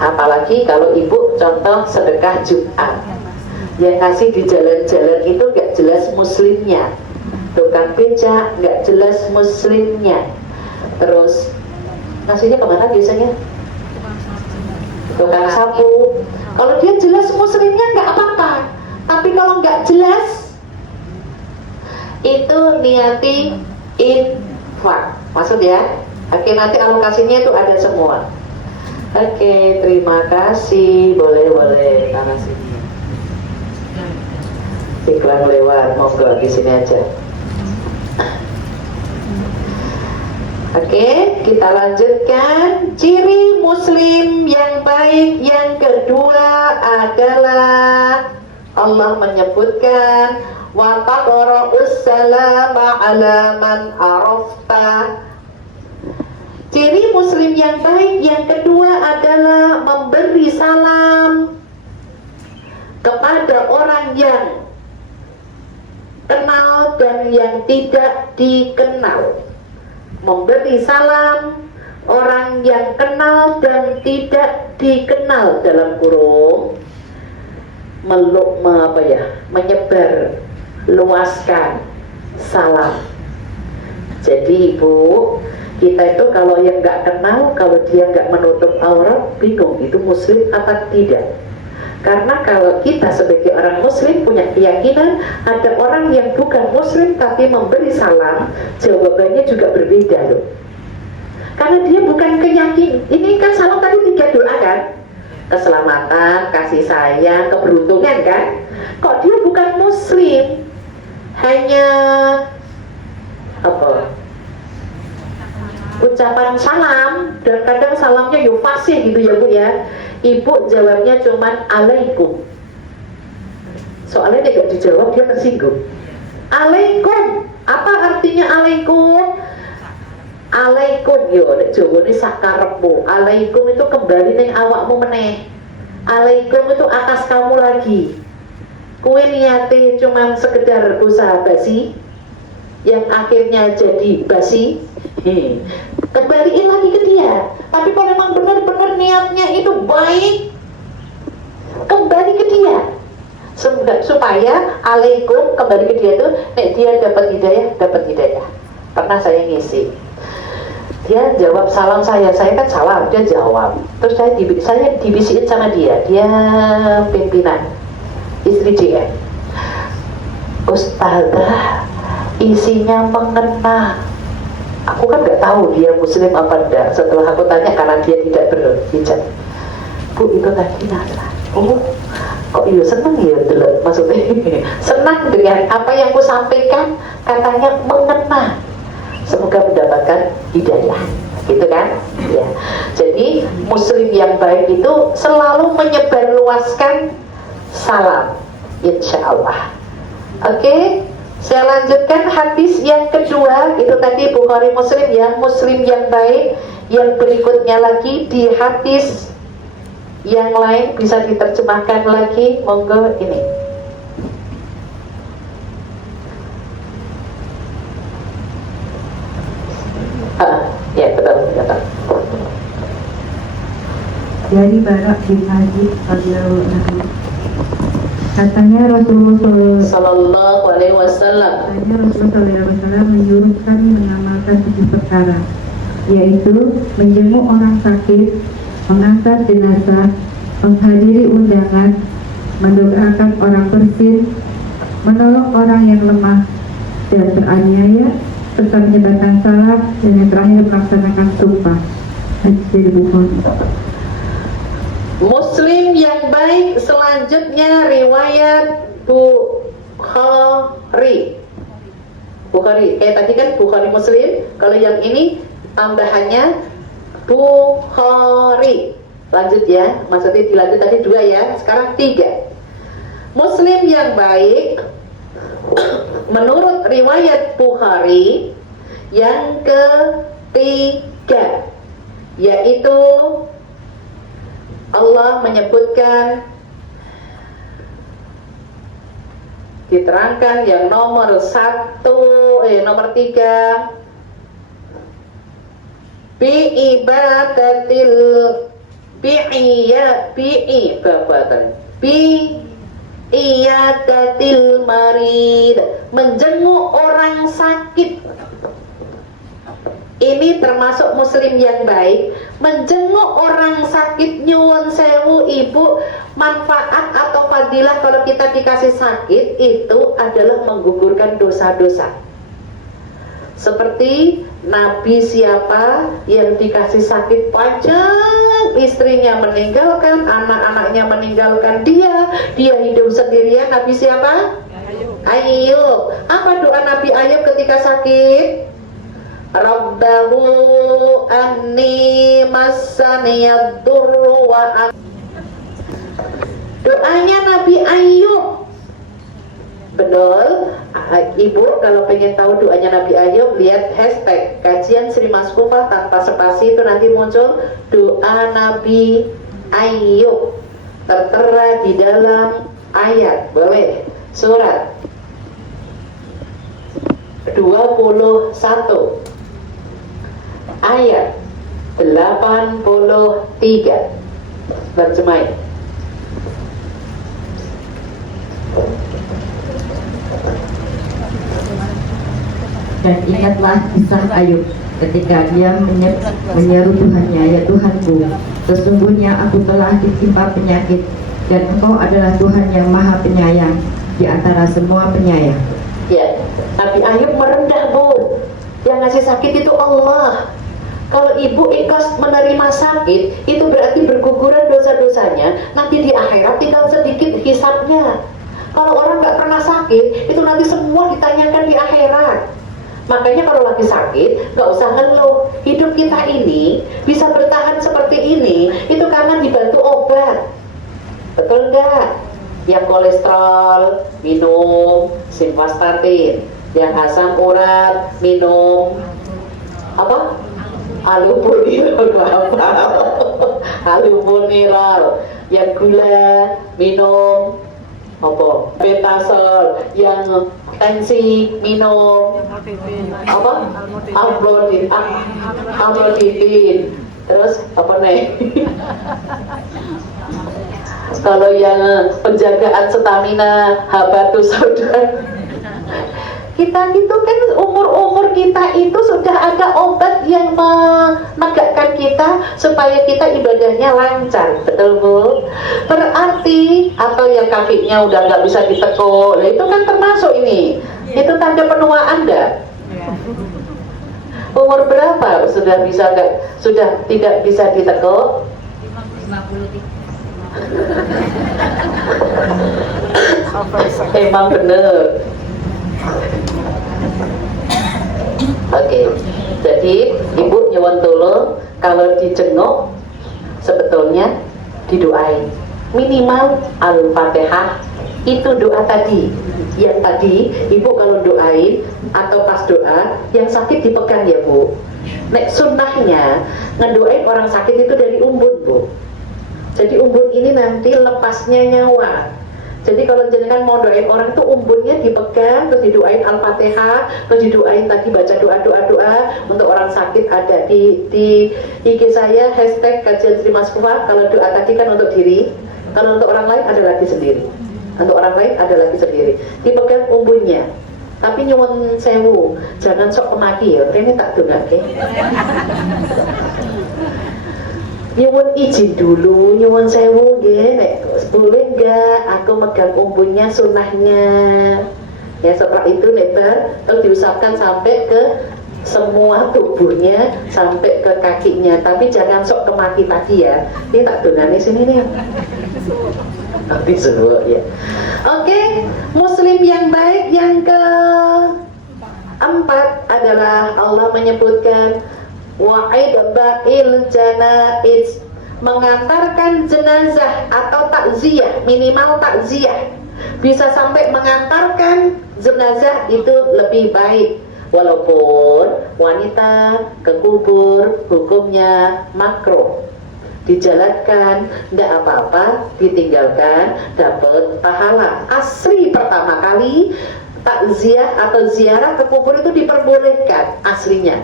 Apalagi kalau ibu contoh sedekah Jumat, yang ngasih di jalan-jalan itu gak jelas muslimnya, tukang becak gak jelas muslimnya, terus ngasihnya kemana biasanya? Tukang sapu. Kalau dia jelas muslimnya gak apa-apa. Tapi kalau nggak jelas, itu niati infak. Maksud ya? Oke, nanti alokasinya itu ada semua. Oke, terima kasih. Boleh tangan sini. Iklan lewat, monggo di sini aja. Oke, kita lanjutkan. Ciri muslim yang baik yang kedua adalah Allah menyebutkan wa taqra'us salama 'ala man arafta. Ciri muslim yang baik yang kedua adalah memberi salam kepada orang yang kenal dan yang tidak dikenal. Memberi salam orang yang kenal dan tidak dikenal dalam kurung menyebar luaskan salam. Jadi Ibu, kita itu kalau yang nggak kenal, kalau dia nggak menutup aurat, bingung itu muslim apa tidak. Karena kalau kita sebagai orang muslim punya keyakinan ada orang yang bukan muslim tapi memberi salam, jawabannya juga berbeda loh. Karena dia bukan keyakinan. Ini kan salam tadi 3 doa kan? Keselamatan, kasih sayang, keberuntungan kan? Kok dia bukan muslim, hanya apa? Ucapan salam, dan kadang salamnya yo fasih gitu ya Bu ya. Ibu jawabnya cuman alaikum. Soalnya dia gak dijawab, dia tersinggung. Alaikum, apa artinya alaikum? Alaikum yo, nek Jawa ini sakarepmu. Alaikum itu kembali ning awakmu meneh. Alaikum itu atas kamu lagi. Kue niate cuman sekedar usaha basi yang akhirnya jadi basi. Kembaliin lagi ke dia. Tapi kalau memang benar-benar niatnya itu baik, kembali ke dia. Supaya alaikum kembali ke dia itu, nek dia dapat hidayah. Pernah saya ngisi. Dia jawab salam saya kan salam, dia jawab. Terus saya dibisikin sama dia pimpinan istri dia. Ustazah, isinya mengena. Aku kan nggak tahu dia muslim apa enggak. Setelah aku tanya karena dia tidak berhijab. Bu, itu tadi nasa. Oh, kok iya seneng ya dulu. Maksudnya senang dengan apa yang aku sampaikan, katanya mengena. Semoga mendapatkan hidayah, gitu kan? Ya. Jadi muslim yang baik itu selalu menyebarluaskan salam, insya Allah. Oke, saya lanjutkan hadis yang kedua. Itu tadi Bukhari Muslim ya, muslim yang baik. Yang berikutnya lagi di hadis yang lain bisa diterjemahkan lagi, monggo ini. Ya betul. Dari Barak bin Azib radhiyallahu anhu, katanya Rasulullah Sallallahu alaihi wasallam menyuruh kami mengamalkan 7 perkara, yaitu menjenguk orang sakit, mengangkat jenazah, menghadiri undangan, mendoakan orang bersin, menolong orang yang lemah dan teraniaya, serta menyebarkan salam, dan yang terakhir melaksanakan sumpah. Hadis dari Bukhari. Muslim yang baik selanjutnya riwayat Bukhari. Kayak tadi kan Bukhari Muslim. Kalau yang ini tambahannya Bukhari. Lanjut ya, maksudnya dilanjut tadi 2 ya, sekarang 3. Muslim yang baik menurut riwayat Bukhari yang ketiga, yaitu Allah menyebutkan, diterangkan yang nomor 3, iyadatil marid, menjenguk orang sakit. Ini termasuk muslim yang baik. Menjenguk orang sakit, nyuwun sewu Ibu, manfaat atau fadilah kalau kita dikasih sakit itu adalah menggugurkan dosa-dosa. Seperti Nabi siapa yang dikasih sakit panjang, istrinya meninggalkan, anak-anaknya meninggalkan dia hidup sendirian. Nabi siapa? Ayub. Apa doa Nabi Ayub ketika sakit? Rabbahu anni massaniyad durru wa doanya Nabi Ayub. Betul. Ibu kalau pengen tahu doanya Nabi Ayub, lihat hashtag kajian Sri Maskufah tanpa spasi, itu nanti muncul doa Nabi Ayub, tertera di dalam ayat, boleh, surat 21 ayat 83. Terjemahin. Dan ingatlah kisah Ayub ketika dia menyeru Tuhannya, ya Tuhanku, sesungguhnya aku telah ditimpa penyakit, dan Engkau adalah Tuhan yang maha penyayang di antara semua penyayang. Ya, Nabi Ayub merendah, Bu. Yang ngasih sakit itu Allah. Kalau ibu ikhlas menerima sakit, itu berarti berguguran dosa-dosanya. Nanti di akhirat tinggal sedikit hisabnya. Kalau orang nggak pernah sakit, itu nanti semua ditanyakan di akhirat. Makanya kalau lagi sakit, nggak usah ngeluh. Hidup kita ini bisa bertahan seperti ini, itu karena dibantu obat. Betul nggak? Yang kolesterol, minum simvastatin. Yang asam urat, minum apa? Alupuniral. Alupuniral. Yang gula, minum apa? Betasol. Yang tensi, minum apa? Amlodipin. Terus apa nih? Kalau yang penjagaan stamina, habatus sauda. Kita gitu kan, umur-umur kita itu sudah ada obat yang menegakkan kita supaya kita ibadahnya lancar, betul Bu? Berarti atau yang kakinya udah nggak bisa ditekuk, nah itu kan termasuk ini. Itu tanda penuaan enggak? Umur berapa sudah tidak bisa ditekuk? 50. Emang bener. Oke, jadi ibu nyuwun tulung kalau dijenguk sebetulnya didoain minimal Al-Fatihah. Itu doa tadi. Yang tadi ibu kalau doain atau pas doa yang sakit dipegang ya Bu. Nek sunnahnya ngedoain orang sakit itu dari umbun Bu. Jadi umbun ini nanti lepasnya nyawa. Jadi kalau jenengan mau doain orang itu umbunnya dipegang, terus didoain Al-Fatihah, terus didoain tadi baca doa untuk orang sakit. Ada di IG saya #kajian Sri Maskufa. Kalau doa tadi kan untuk diri, kalau untuk orang lain ada lagi sendiri. Untuk orang lain ada lagi sendiri. Dipegang umbunnya. Tapi nyuwun sewu, jangan sok kemaki ya. Ini tak dongake. Nyuwun izin dulu, nyuwun sewu nggih, nek boleh nggak aku megang umbunnya sunnahnya. Ya setelah itu nek terus diusapkan sampai ke semua tubuhnya, sampai ke kakinya. Tapi jangan sok kemaki tadi ya. Ini tak donane sini nih. Nanti semua ya. Oke, muslim yang baik yang keempat adalah Allah menyebutkan wa'idba'il janaiz, mengantarkan jenazah atau takziah, minimal takziah. Bisa sampai mengantarkan jenazah itu lebih baik. Walaupun wanita ke kubur hukumnya makruh. Dijalankan, tidak apa-apa, ditinggalkan, dapat pahala. Asli pertama kali takziah atau ziarah ke kubur itu diperbolehkan aslinya.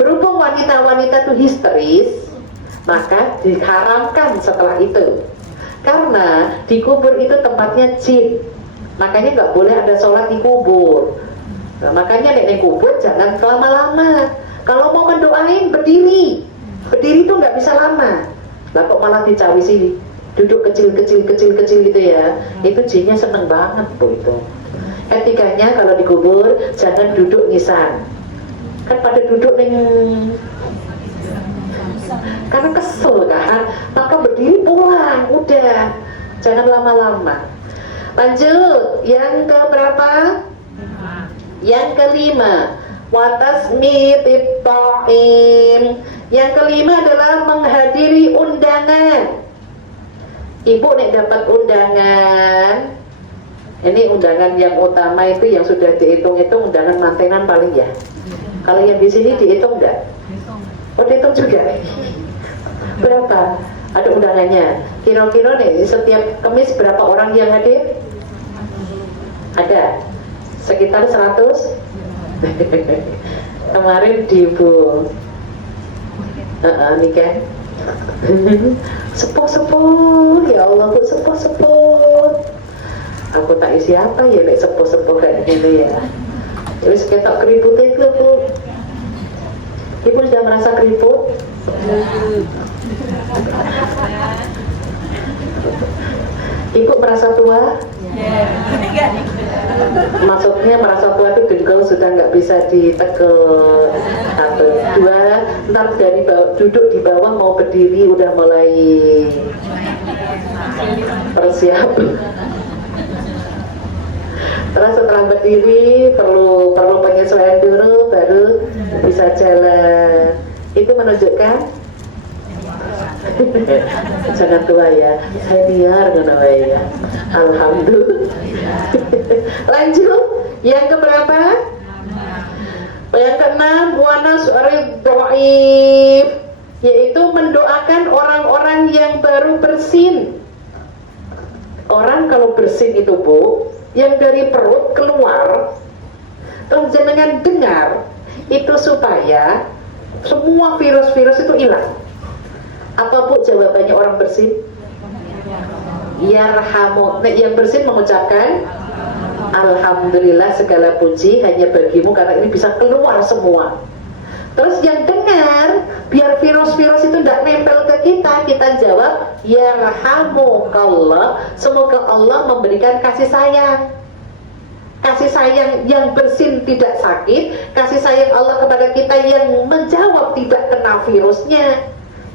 Berhubung wanita-wanita itu histeris, maka diharamkan setelah itu. Karena di kubur itu tempatnya jin, makanya nggak boleh ada sholat di kubur. Nah, makanya nek kubur jangan lama-lama. Kalau mau mendoain berdiri itu nggak bisa lama. Lah kok malah dicawisi duduk kecil gitu ya. Itu jinnya seneng banget Bu itu. Etikanya kalau dikubur jangan duduk ngisan. Kan pada duduk karena kesel kan, maka berdiri pulang, udah jangan lama-lama. Lanjut, yang ke berapa? Yang kelima, watasmitib ta'im. Yang kelima adalah menghadiri undangan. Ibu nek dapat undangan, ini undangan yang utama itu yang sudah dihitung-hitung, undangan mantenan paling ya. Kalau yang di sini dihitung enggak? Oh dihitung juga. Berapa? Ada undangannya. Kira-kira nih setiap Kamis berapa orang yang hadir? Ada. Sekitar 100. Kemarin di Bu Nikah. Sepuh-sepuh, ya Allah Bu, sepuh-sepuh. Aku tak isi apa ya nek sepuh-sepuh kayak gini ya. Terus ketok keriput itu Bu. Ibu sudah merasa keriput? Ibu merasa tua? Maksudnya merasa tua itu dengkul sudah nggak bisa ditekan. Satu, dua, ntar dari duduk di bawah mau berdiri udah mulai bersiap. Terus setelah berdiri perlu penyesuaian dulu baru bisa jalan. Itu menunjukkan jangan tua ya, senior ngono ya. Alhamdulillah. Lanjut, yang keberapa? Yang keenam, wanas ridhaif, yaitu mendoakan orang-orang yang baru bersin. Orang kalau bersin itu Bu, yang dari perut keluar, terus jenengan dengar, itu supaya semua virus-virus itu hilang. Apa Bu jawabannya orang bersin? Yarhamu. Nah, yang bersin mengucapkan Alhamdulillah, segala puji hanya bagimu karena ini bisa keluar semua. Terus yang dengar, biar virus-virus itu tidak nempel ke kita jawab Yarhamukallah, semoga Allah memberikan kasih sayang. Kasih sayang yang bersin tidak sakit, kasih sayang Allah kepada kita yang menjawab tidak kena virusnya.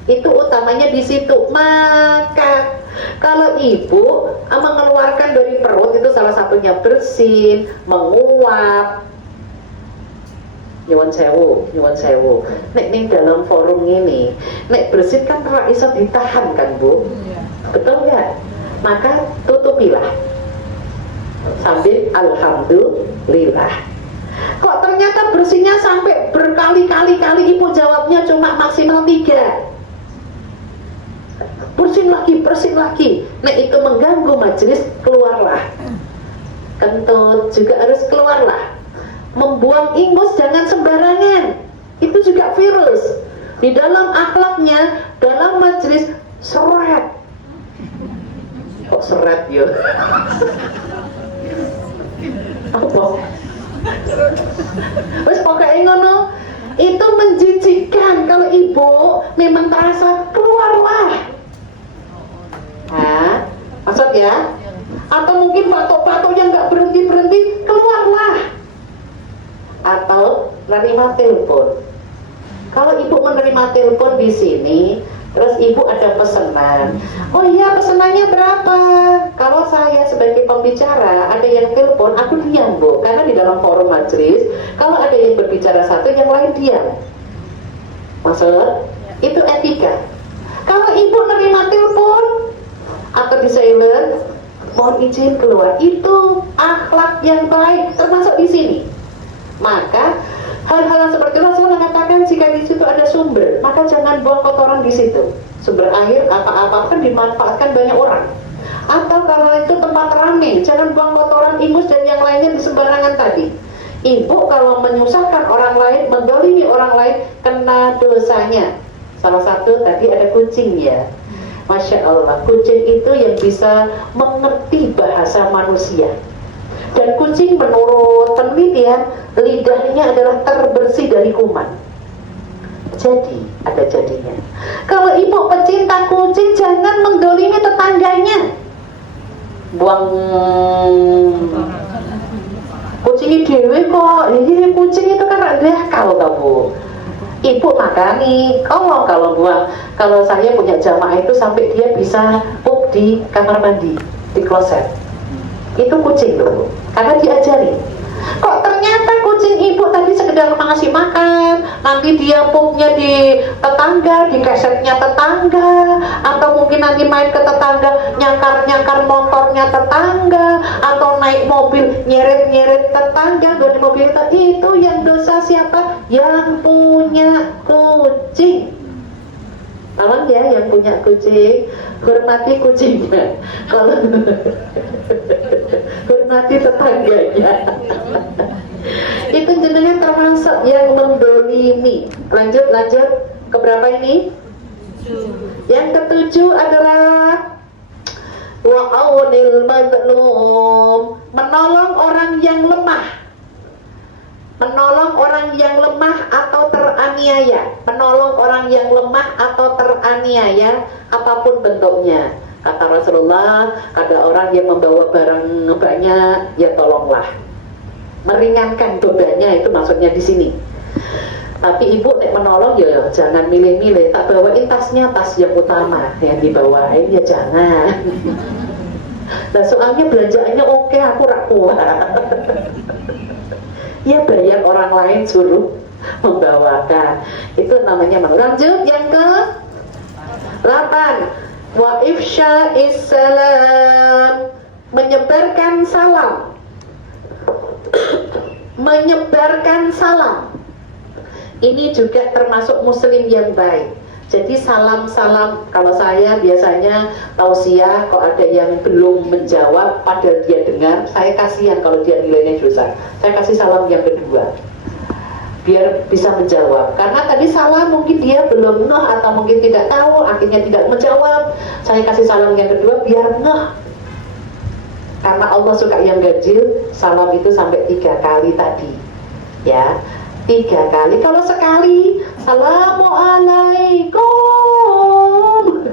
Itu utamanya di situ. Maka kalau ibu mengeluarkan dari perut itu salah satunya bersin, menguap. Nyuwun sewu. Nek ning dalam forum ini, nek bersin kan ora iso ditahan kan Bu? Betul nggak? Maka tutupilah sambil Alhamdulillah. Kok ternyata bersihnya sampai berkali-kali ibu jawabnya cuma maksimal 3. Bersin lagi. Nah itu mengganggu majelis, keluarlah. Kentut juga harus keluarlah. Membuang ingus jangan sembarangan. Itu juga virus. Di dalam akhlaknya, dalam majelis seret. Kok seret ya? Apa? Wes pokoknya ngono. Itu menjijikkan. Kalau ibu memang terasa, keluarlah. Nah, maksud ya? Atau mungkin batuk-batuk yang nggak berhenti, keluarlah. Atau menerima telepon. Kalau ibu menerima telepon di sini, terus ibu ada pesanan. Oh iya, pesanannya berapa? Kalau saya sebagai pembicara ada yang telepon, aku diam Bu, karena di dalam forum majelis, kalau ada yang berbicara satu, yang lain diam. Maksud? Itu etika. Kalau ibu menerima telepon atau di silent, mohon izin keluar. Itu akhlak yang baik, termasuk di sini. Maka hal-hal seperti Rasul mengatakan jika di situ ada sumber, maka jangan buang kotoran di situ. Sumber air apa-apa kan dimanfaatkan banyak orang. Atau kalau itu tempat ramai, jangan buang kotoran, ingus dan yang lainnya di sembarangan tadi. Ibu kalau menyusahkan orang lain, mendolimi orang lain, kena dosanya. Salah satu tadi ada kucing ya. Masya Allah, kucing itu yang bisa mengerti bahasa manusia. Dan kucing menurut penelitian, lidahnya adalah terbersih dari kuman. Jadi, ada jadinya. Kalau ibu pecinta kucing, jangan mendolimi tetangganya. Buang kucing dewe kok. Ini kucing itu kan ada kalau kamu. Ibu makani, kalau buang, kalau saya punya jamaah itu sampai dia bisa pup di kamar mandi, di kloset. Itu kucing loh, karena diajari. Kok ternyata kucing ibu tadi sekedar ngasih makan, nanti dia pupnya di tetangga, di kesetnya tetangga, atau mungkin nanti main ke tetangga, nyakar motornya tetangga, atau naik mobil nyeret tetangga dari mobil itu yang dosa siapa? Yang punya kucing. Tolong ya yang punya kucing, hormati kucingnya. Kalau hormati tetangganya. Itu jenengan termasuk yang mendolimi. Lanjut. Keberapa ini? Yang ketujuh adalah wa'aunil madlum, menolong orang yang lemah. Menolong orang yang lemah atau teraniaya. Menolong orang yang lemah atau teraniaya, apapun bentuknya. Kata Rasulullah, ada orang yang membawa barang banyak, ya tolonglah. Meringankan bebannya, itu maksudnya di sini. Tapi ibu nek menolong ya jangan milih-milih. Tak bawain tasnya, tas yang utama yang dibawain ya jangan. Nah soalnya belanjaannya oke, aku rak kuat. Ya bayar orang lain suruh membawakan. Itu namanya lanjut yang ke 8. Wa ifsya'is salam, menyebarkan salam. Menyebarkan salam. Ini juga termasuk muslim yang baik. Jadi salam-salam, kalau saya biasanya tausiah, kok ada yang belum menjawab padahal dia dengar, saya kasihan kalau dia nilainya dosa. Saya kasih salam yang kedua biar bisa menjawab. Karena tadi salam mungkin dia belum ngeh atau mungkin tidak tahu, akhirnya tidak menjawab. Saya kasih salam yang kedua biar ngeh. Karena Allah suka yang ganjil, salam itu sampai 3 kali tadi. Ya. 3 kali. Kalau sekali Assalamualaikum.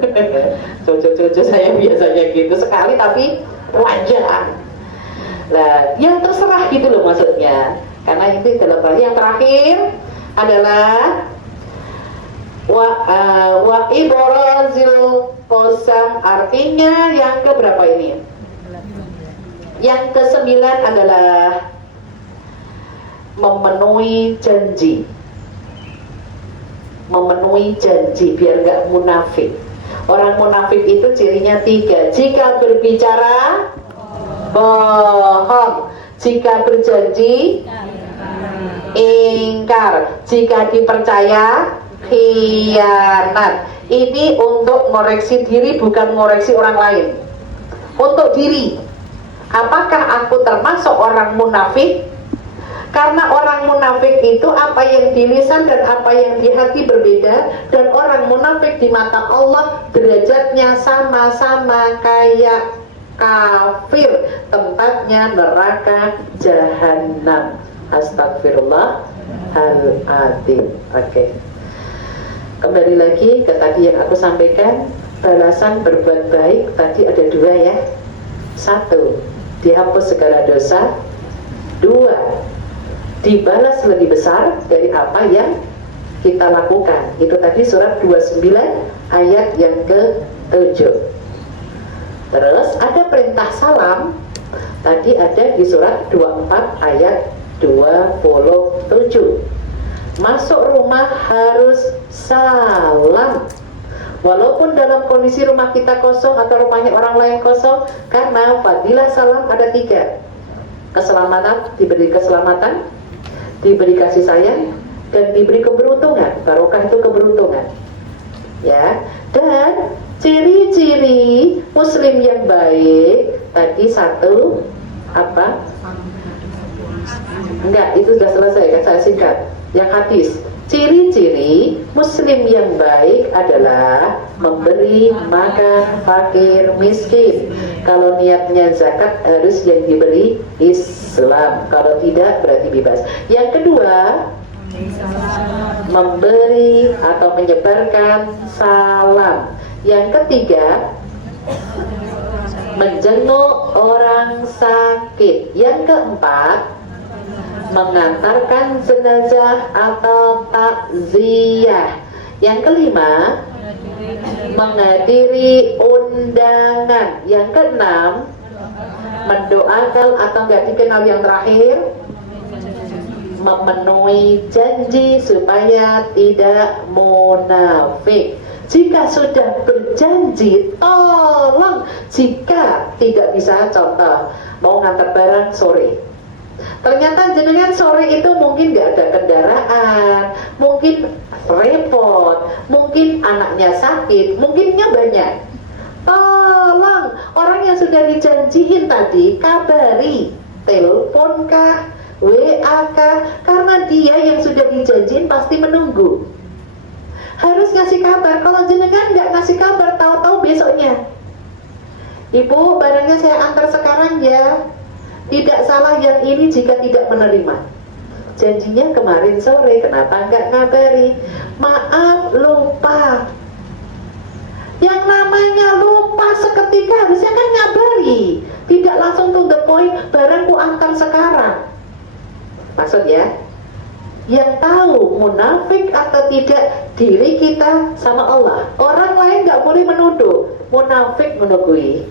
Cucu-cucu saya biasanya gitu sekali tapi panjang. Nah, yang terserah gitu loh maksudnya. Karena itu dalam bahasa yang terakhir adalah wa ibrazil qasam, artinya yang keberapa ini? Yang ke-9 adalah memenuhi janji. Memenuhi janji biar gak munafik. Orang munafik itu cirinya 3. Jika berbicara bohong, jika berjanji ingkar, jika dipercaya khianat. Ini untuk ngoreksi diri, bukan ngoreksi orang lain. Untuk diri. Apakah aku termasuk orang munafik? Karena orang munafik itu apa yang di lisan dan apa yang di hati berbeda. Dan orang munafik di mata Allah derajatnya sama-sama kayak kafir, tempatnya neraka jahanam. Astagfirullahaladzim. Oke. Kembali lagi ke tadi yang aku sampaikan, balasan berbuat baik tadi ada 2 ya. 1, dihapus segala dosa. 2, dibalas lebih besar dari apa yang kita lakukan. Itu tadi surat 29 ayat yang ke-7. Terus ada perintah salam. Tadi ada di surat 24 ayat 27. Masuk rumah harus salam. Walaupun dalam kondisi rumah kita kosong atau rumahnya orang lain kosong, karena fadilah salam ada 3. Keselamatan, diberi keselamatan, diberi kasih sayang, dan diberi keberuntungan. Barokah itu keberuntungan. Ya. Dan ciri-ciri muslim yang baik tadi 1 apa? Enggak, itu sudah selesai kan, saya singkat. Yang hadis, ciri-ciri muslim yang baik adalah memberi makan fakir miskin. Kalau niatnya zakat harus yang diberi Islam, kalau tidak berarti bebas. Yang kedua, memberi atau menyebarkan salam. Yang ketiga, menjenguk orang sakit. Yang keempat, mengantarkan jenazah atau takziah. Yang kelima, menghadiri undangan. Yang keenam, mendoakan atau nggak dikenal. Yang terakhir, memenuhi janji supaya tidak munafik. Jika sudah berjanji, tolong. Jika tidak bisa, contoh mau ngantar barang sore, ternyata jenengan sore itu mungkin nggak ada kendaraan, mungkin repot, mungkin anaknya sakit, mungkinnya banyak. Tolong, orang yang sudah dijanjiin tadi, kabari, telepon kah, WA kah, karena dia yang sudah dijanjiin pasti menunggu. harus ngasih kabar. Kalau jenengan nggak ngasih kabar, tahu-tahu besoknya, Ibu, barangnya saya antar sekarang ya. Tidak salah yang ini jika tidak menerima. Janjinya kemarin sore, kenapa nggak ngabari? Maaf, lupa. Yang namanya lupa seketika harusnya kan ngabari, tidak langsung to the point, barangku antar sekarang. Maksudnya, yang tahu munafik atau tidak diri kita sama Allah. Orang lain nggak boleh menuduh. Munafik menugui.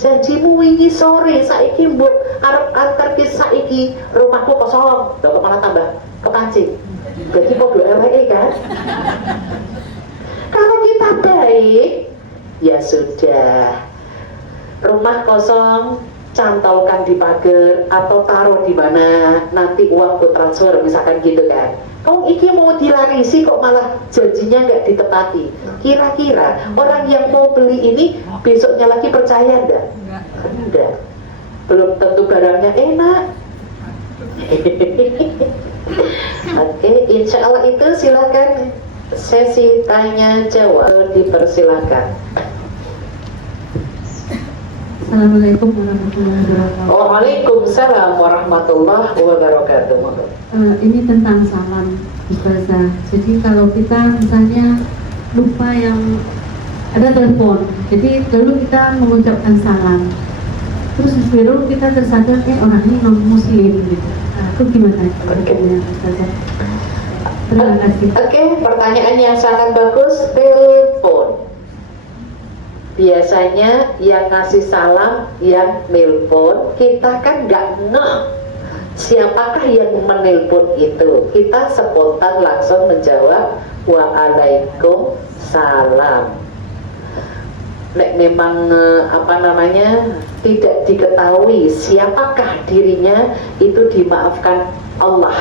Janjimu wingi sore, saiki mbok arep antar ke saiki, rumahku kosong, lho kok malah tambah kepancing. Jadi podo eleke kan? Kalau kita baik, ya sudah. Rumah kosong, cantolkan di pagar atau taruh di mana, nanti uangku transfer misalkan gitu kan. Kamu iki mau dilarisi kok malah janjinya nggak ditepati. Kira-kira orang yang mau beli ini besoknya lagi percaya enggak? Enggak. Belum tentu barangnya enak. Oke, insya Allah itu silakan sesi tanya jawab dipersilakan. Assalamualaikum warahmatullahi wabarakatuh. Waalaikumsalam warahmatullahi wabarakatuh. Ini tentang salam, Ustazah. Jadi kalau kita misalnya lupa yang ada telepon, jadi dulu kita mengucapkan salam, terus baru kita tersadar orang ini non muslim gitu. Nah, itu gimana? Ustazah? Terima kasih. Oke, pertanyaan yang sangat bagus. Telepon. Biasanya yang ngasih salam, yang nelpon, kita kan nggak ngeh siapakah yang menelpon itu. Kita spontan langsung menjawab waalaikumsalam. Nek memang tidak diketahui siapakah dirinya, itu dimaafkan Allah.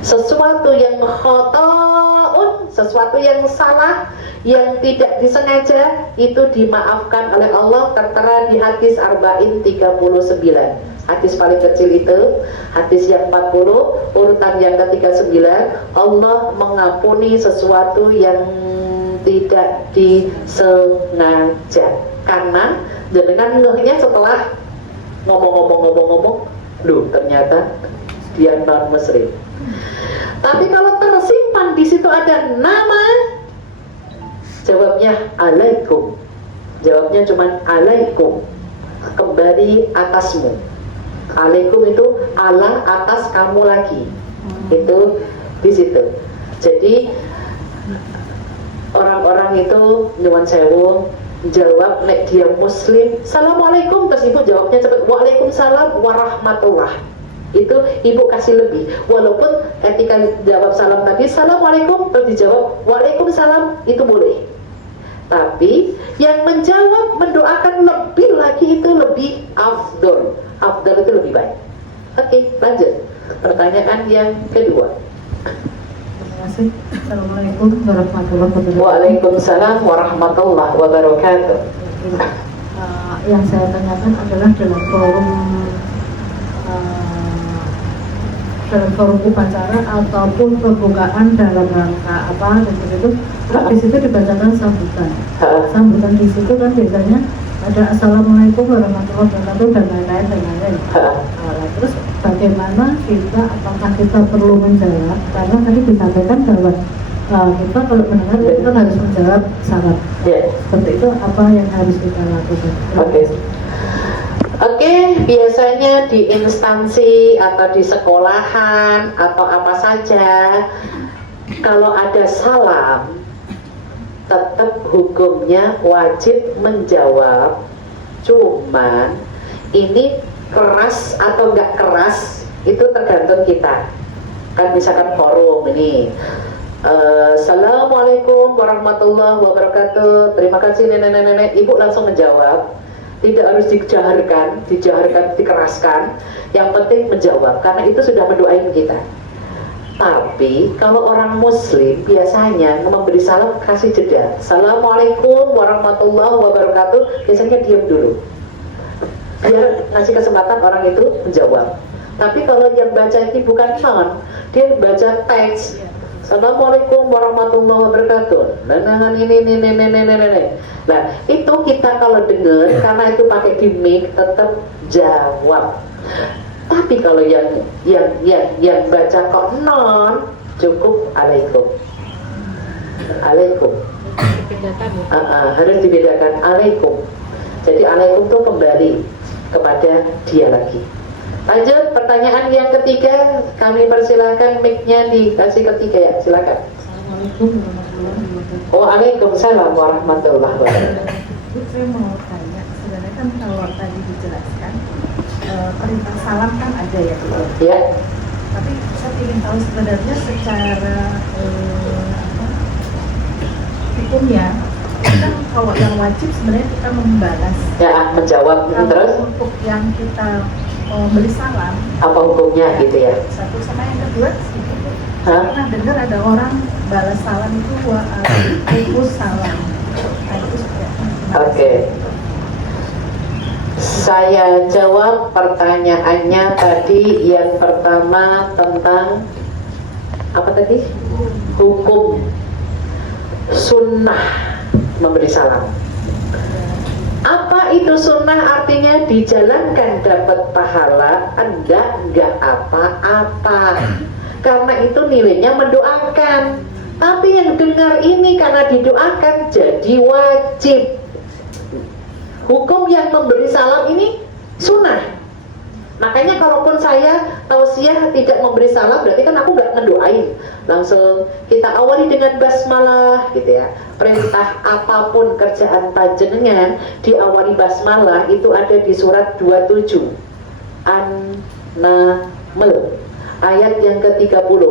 Sesuatu yang khotoun, sesuatu yang salah, yang tidak disengaja, itu dimaafkan oleh Allah, tertera di hadis Arba'in 39. Hadis paling kecil itu, hadis yang 40, urutan yang ke-39, Allah mengampuni sesuatu yang tidak disengaja. Karena dengan ngehnya setelah ngomong-ngomong, loh ternyata dia non muslim. Tapi kalau tersimpan di situ ada nama, jawabnya alaikum. Jawabnya cuma alaikum, kembali atasmu. Alaikum itu Allah atas kamu lagi. Itu di situ. Jadi orang-orang itu nyuwun sewu jawab nek dia muslim, assalamualaikum, terus ibu jawabnya cepat waalaikumsalam warahmatullah. Itu ibu kasih lebih, walaupun ketika jawab salam tadi assalamualaikum terus dijawab waalaikumsalam, itu boleh. Tapi yang menjawab mendoakan lebih lagi itu lebih afdol. Afdol itu lebih baik. Oke, lanjut pertanyaan yang kedua. Terima kasih. Assalamualaikum warahmatullahi wabarakatuh. Waalaikumsalam warahmatullahi wabarakatuh. Yang saya tanyakan adalah dalam forum upacara ataupun pembukaan dalam rangka apa dan itu, di situ dibacakan sambutan. Sambutan di situ kan biasanya ada assalamualaikum warahmatullahi wabarakatuh dan lain-lain dan lain-lain. Terus bagaimana kita, apakah kita perlu menjawab? Karena tadi disampaikan bahwa kita kalau mendengar itu kan harus menjawab salam. Seperti itu apa yang harus kita lakukan? Oke, biasanya di instansi atau di sekolahan atau apa saja, kalau ada salam, tetap hukumnya wajib menjawab. Cuman ini keras atau enggak keras itu tergantung kita. Kan misalkan forum ini, assalamualaikum warahmatullahi wabarakatuh, terima kasih nenek-nenek, ibu langsung menjawab. Tidak harus dijaharkan, dikeraskan. Yang penting menjawab, karena itu sudah mendoain kita. Tapi kalau orang muslim biasanya memberi salam kasih jeda. Assalamualaikum warahmatullahi wabarakatuh. Biasanya diam dulu, biar ngasih kesempatan orang itu menjawab. Tapi kalau yang baca ini bukan non, dia baca teks Assalamualaikum warahmatullahi wabarakatuh. Nah, ini. Nah, itu kita kalau dengar karena itu pakai di mic tetap jawab. Tapi kalau yang baca kok non, cukup alaikum. Alaikum. Harus dibedakan alaikum. Jadi alaikum itu kembali kepada dia lagi. Lanjut pertanyaan yang ketiga, kami persilakan mic-nya dikasih ketiga ya, silakan. Assalamualaikum warahmatullahi wabarakatuh. Waalaikumsalam warahmatullahi wabarakatuh. Saya mau tanya, sebenarnya kan kalau tadi dijelaskan perintah salam kan ada ya, Ya, tapi saya ingin tahu sebenarnya secara hukumnya kan kalau yang wajib sebenarnya kita membalas. ya menjawab Kalau terus untuk yang kita beri salam apa hukumnya gitu ya? satu sama yang kedua gitu. Hah? Pernah dengar ada orang balas salam itu waalaikumsalam salam. Nah, itu seperti apa? Oke. Saya jawab pertanyaannya tadi yang pertama tentang apa tadi? Hukum sunnah memberi salam. Apa itu sunnah? Artinya dijalankan dapat pahala, enggak apa-apa. Karena itu nilainya mendoakan. Tapi yang dengar ini karena didoakan jadi wajib. Hukum yang memberi salam ini sunnah. Makanya kalaupun saya tausiah tidak memberi salam, berarti kan aku nggak ngedoain. Langsung kita awali dengan basmalah gitu ya. Perintah apapun kerjaan panjenengan diawali basmalah itu ada di surat 27 An-Naml ayat yang ke-30.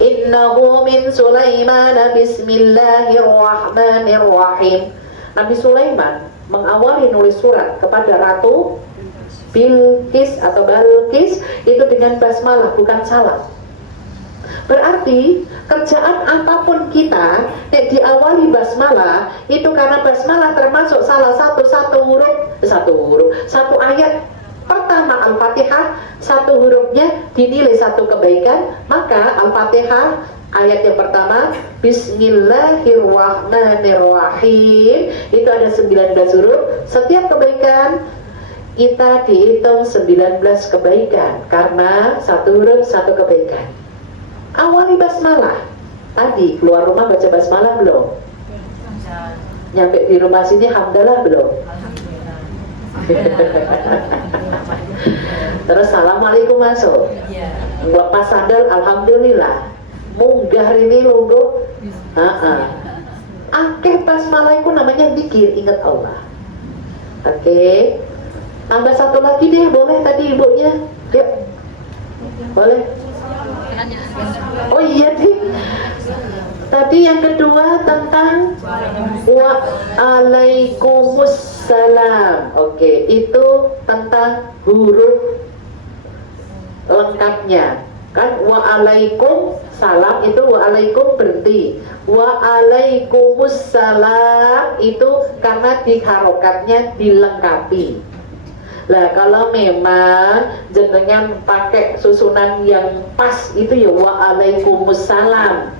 Innahu min Sulaiman bismillahirrahmanirrahim. Nabi Sulaiman mengawali nulis surat kepada Ratu Bilqis atau Balqis itu dengan basmalah, bukan salam. Berarti kerjaan apapun kita diawali basmalah itu karena basmalah termasuk salah satu ayat pertama Al-Fatihah, satu hurufnya dinilai satu kebaikan, maka Al-Fatihah ayat yang pertama Bismillahirrahmanirrahim itu ada 19 huruf. Setiap kebaikan kita dihitung 19 kebaikan karena satu huruf satu kebaikan. Awali basmalah. Tadi keluar rumah baca basmalah belum? Nyampe di rumah sini hamdalah belum? Terus assalamualaikum masuk. Lepas sandal alhamdulillah. Munggah ini lungguh. Akeh basmalah itu namanya zikir, ingat Allah. Oke. Tambah satu lagi deh, boleh tadi ibunya? Yuk. Boleh? Oh iya sih. Tadi yang kedua tentang waalaikumsalam. Oke, itu tentang huruf lengkapnya. Kan waalaikum salam itu waalaikum berhenti. Waalaikumsalam itu karena diharokatnya dilengkapi. Lah kalau memang jenengan pakai susunan yang pas itu ya waalaikumsalam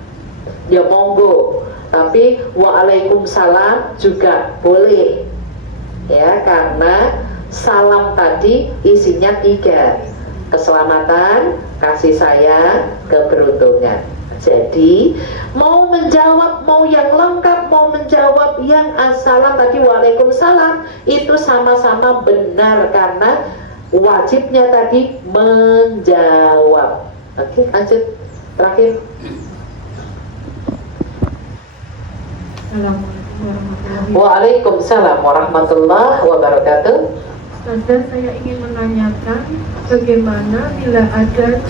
ya monggo, tapi waalaikumsalam juga boleh ya, karena salam tadi isinya 3: keselamatan, kasih sayang, keberuntungan. Jadi mau menjawab, mau yang lengkap, mau menjawab yang assalam tadi waalaikumsalam, itu sama-sama benar karena wajibnya tadi menjawab. Oke, lanjut. Terakhir. Waalaikumsalam warahmatullahi wabarakatuh. Ustazah, saya ingin menanyakan bagaimana bila ada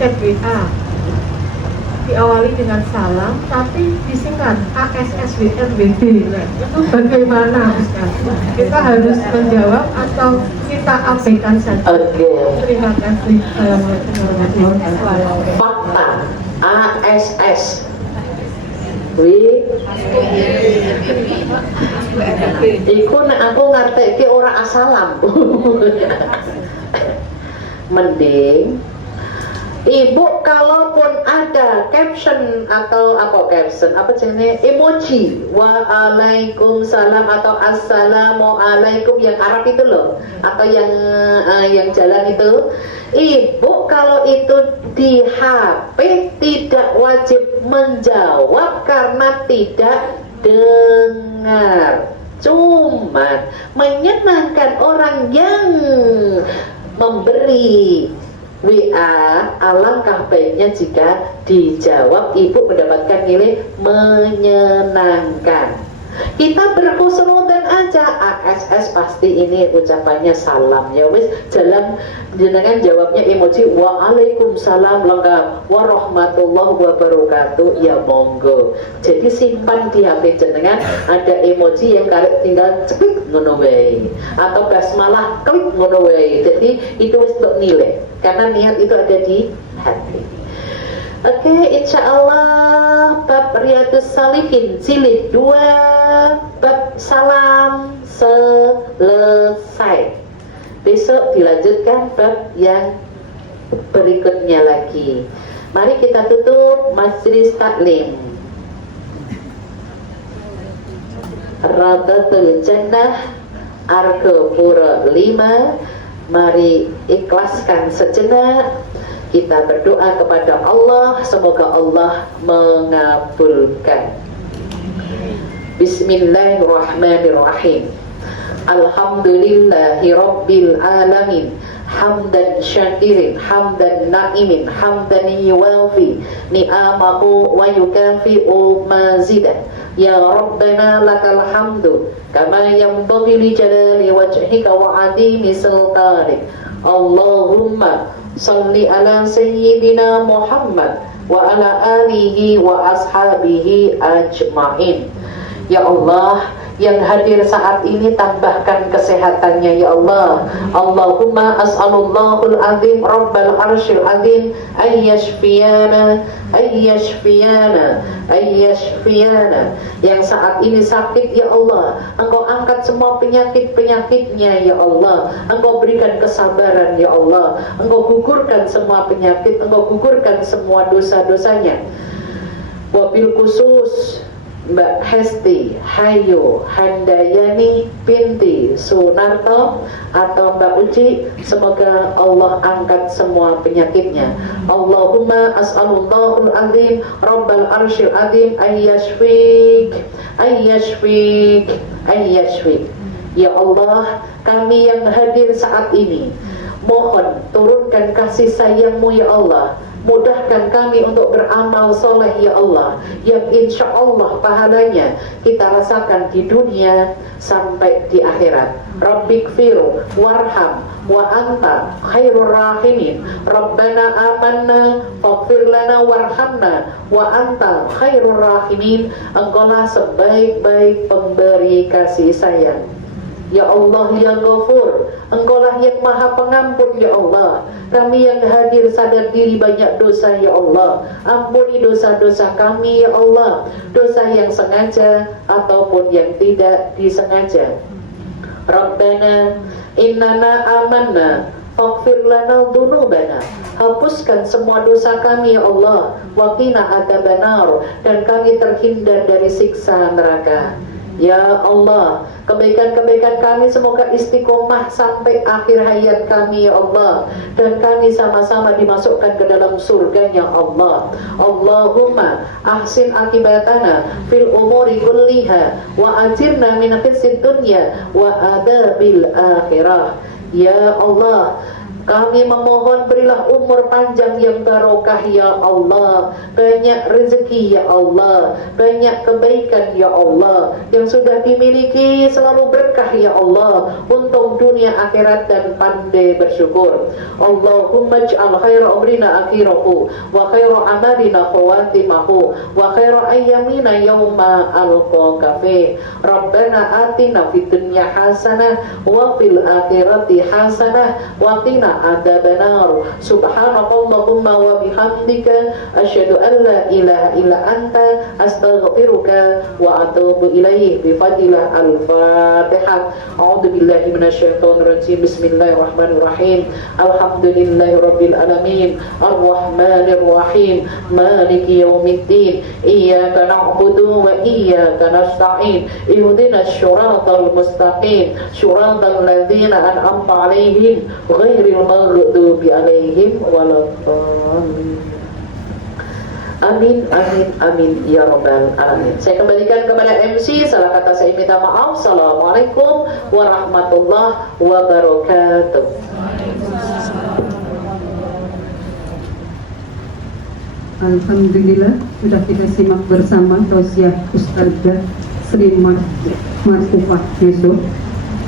chat WA diawali dengan salam tapi disingkat ASSWRBD. Nah, itu bagaimana Ustaz? Kita harus menjawab atau kita abaikan saja? Oke. Terima kasih. Assalamualaikum warahmatullahi wabarakatuh. Fakta ASS iku nek aku ngerteke ora asalam. Mending Ibu kalaupun ada caption atau apa jenis emoji waalaikumsalam atau assalamualaikum yang Arab itu loh, atau yang jalan itu, ibu kalau itu di HP tidak wajib menjawab karena tidak dengar, cuman menyenangkan orang yang memberi WA, alangkah baiknya jika dijawab, ibu mendapatkan nilai menyenangkan. Kita berhusnudzon aja, ASS pasti ini ucapannya salam, ya wis jalan jenengan jawabnya emoji waalaikumsalam lengkap warahmatullahi wabarakatuh, ya monggo. Jadi simpan di HP jenengan ada emoji yang karek tinggal cepet ngono wae atau basmalah klik ngono wae. Jadi itu wis nilai karena niat itu ada di hati. Oke, insya Allah bab Riyadhus Shalihin jilid 2 bab salam selesai. Besok dilanjutkan bab yang berikutnya lagi. Mari kita tutup majlis taklim. Radatul Jannah Argopuro 5. Mari ikhlaskan sejenak. Kita berdoa kepada Allah, semoga Allah mengabulkan. Bismillahirrahmanirrahim. Alhamdulillahi Rabbil Alamin. Hamdan syakirin, hamdan na'imin, hamdan yuwafi ni'amahu wa yukafi'u mazidah. Ya Rabbana lakal hamdu kama yanbaghi li jalali wajhika wa 'azimi sultanik. Allahumma salli ala sayyidina Muhammad wa ala alihi wa ashabihi ajma'in. Ya Allah, yang hadir saat ini tambahkan kesehatannya ya Allah. Allahumma as'alullahul azim rabbal arsyil azim ayyashfiyana yang saat ini sakit ya Allah, Engkau angkat semua penyakit-penyakitnya ya Allah, Engkau berikan kesabaran ya Allah, Engkau gugurkan semua penyakit, Engkau gugurkan semua dosa-dosanya. Wabil khusus Mbak Hesti Hayu Handayani binti Sunarto atau Mbak Uci, semoga Allah angkat semua penyakitnya. Allahumma as'alullahul azim rabbal arsyil azim ayyashfik. Ya Allah, kami yang hadir saat ini, mohon turunkan kasih sayang-Mu ya Allah. Mudahkan kami untuk beramal soleh ya Allah, yang insya Allah pahalanya kita rasakan di dunia sampai di akhirat. Rabbikfir warham wa anta khairur rahimin. Rabbana amanna faghfir lana warhamna wa anta khairur rahimin. Engkaulah sebaik-baik pemberi kasih sayang. Ya Allah ya Ghafur, Engkaulah yang maha pengampun ya Allah. Kami yang hadir sadar diri banyak dosa ya Allah. Ampuni dosa-dosa kami ya Allah, dosa yang sengaja ataupun yang tidak disengaja. Rabbana innana amanna faghfir lana dzunubana. Hapuskan semua dosa kami ya Allah. Wa qina adzabannar, dan kami terhindar dari siksa neraka. Ya Allah, kebaikan-kebaikan kami semoga istiqomah sampai akhir hayat kami ya Allah, dan kami sama-sama dimasukkan ke dalam surganya Allah. Allahumma ahsin akibatana fil umuri kulliha wa ajirna min khizid dunya wa adabil akhirah. Ya Allah, kami memohon berilah umur panjang yang barokah ya Allah, banyak rezeki ya Allah, banyak kebaikan ya Allah, yang sudah dimiliki selalu berkah ya Allah, untung dunia akhirat dan pandai bersyukur. Allahumma ij'al khaira umrina akhirahu wa khaira amalina khawatimahu wa khaira ayyamina yawma alqaka fi. Rabbana atina fid dunya hasanah wa fil akhirati hasanah wa qina وقنا عذاب النار سبحانك اللهم وبحمدك أشهد أن لا إله إلا أنت أستغفرك وأتوب إليه بفضل الفاتحة أعوذ بالله من الشيطان الرجيم بسم الله الرحمن الرحيم الحمد لله رب العالمين الرحمن الرحيم مالك يوم الدين إياك نعبد وإياك نستعين اهدنا الصراط المستقيم صراط الذين أنعمت عليهم غير المغضوب عليهم ولا الضالين. Amin, amin, amin, ya Rabbal Alamin. Saya kembalikan kepada MC, salah kata saya minta maaf. Assalamualaikum warahmatullahi wabarakatuh. Alhamdulillah sudah kita simak bersama tausiah Ustadzah Sri Marfufah Yusuf.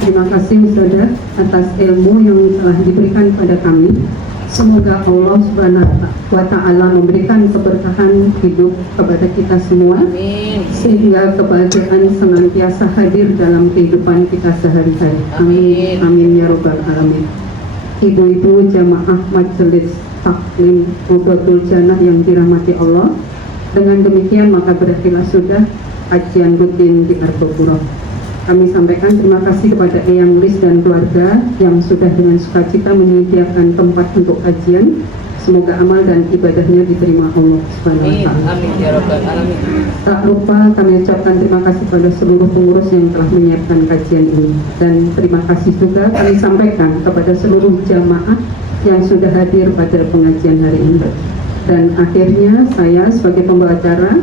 Terima kasih Ustadzah atas ilmu yang telah diberikan pada kami. Semoga Allah Subhanahu wa Ta'ala memberikan keberkahan hidup kepada kita semua, Amin. sehingga kebahagiaan senantiasa hadir dalam kehidupan kita sehari-hari. Amin. Amin ya Rabbal Alamin. Ibu-ibu jamaah majelis taklim Rodatul Jannah yang dirahmati Allah, dengan demikian maka berakhirlah sudah kajian rutin di Arboguro. Kami sampaikan terima kasih kepada Eyang Lis dan keluarga yang sudah dengan sukacita menyediakan tempat untuk kajian. Semoga amal dan ibadahnya diterima Allah Subhanahu wa Amin. Ta'ala. Amin ya Rabbal Alamin. Tak lupa kami ucapkan terima kasih pada seluruh pengurus yang telah menyiapkan kajian ini, dan terima kasih juga kami sampaikan kepada seluruh jamaah yang sudah hadir pada pengajian hari ini. Dan akhirnya saya sebagai pembawa acara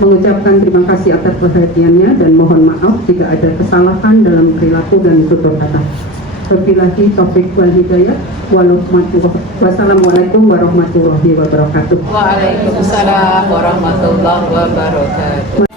mengucapkan terima kasih atas perhatiannya dan mohon maaf jika ada kesalahan dalam perilaku dan tutur kata. Wabillahi taufiq wal hidayah. Wassalamualaikum warahmatullahi wabarakatuh. Waalaikumsalam warahmatullahi wabarakatuh.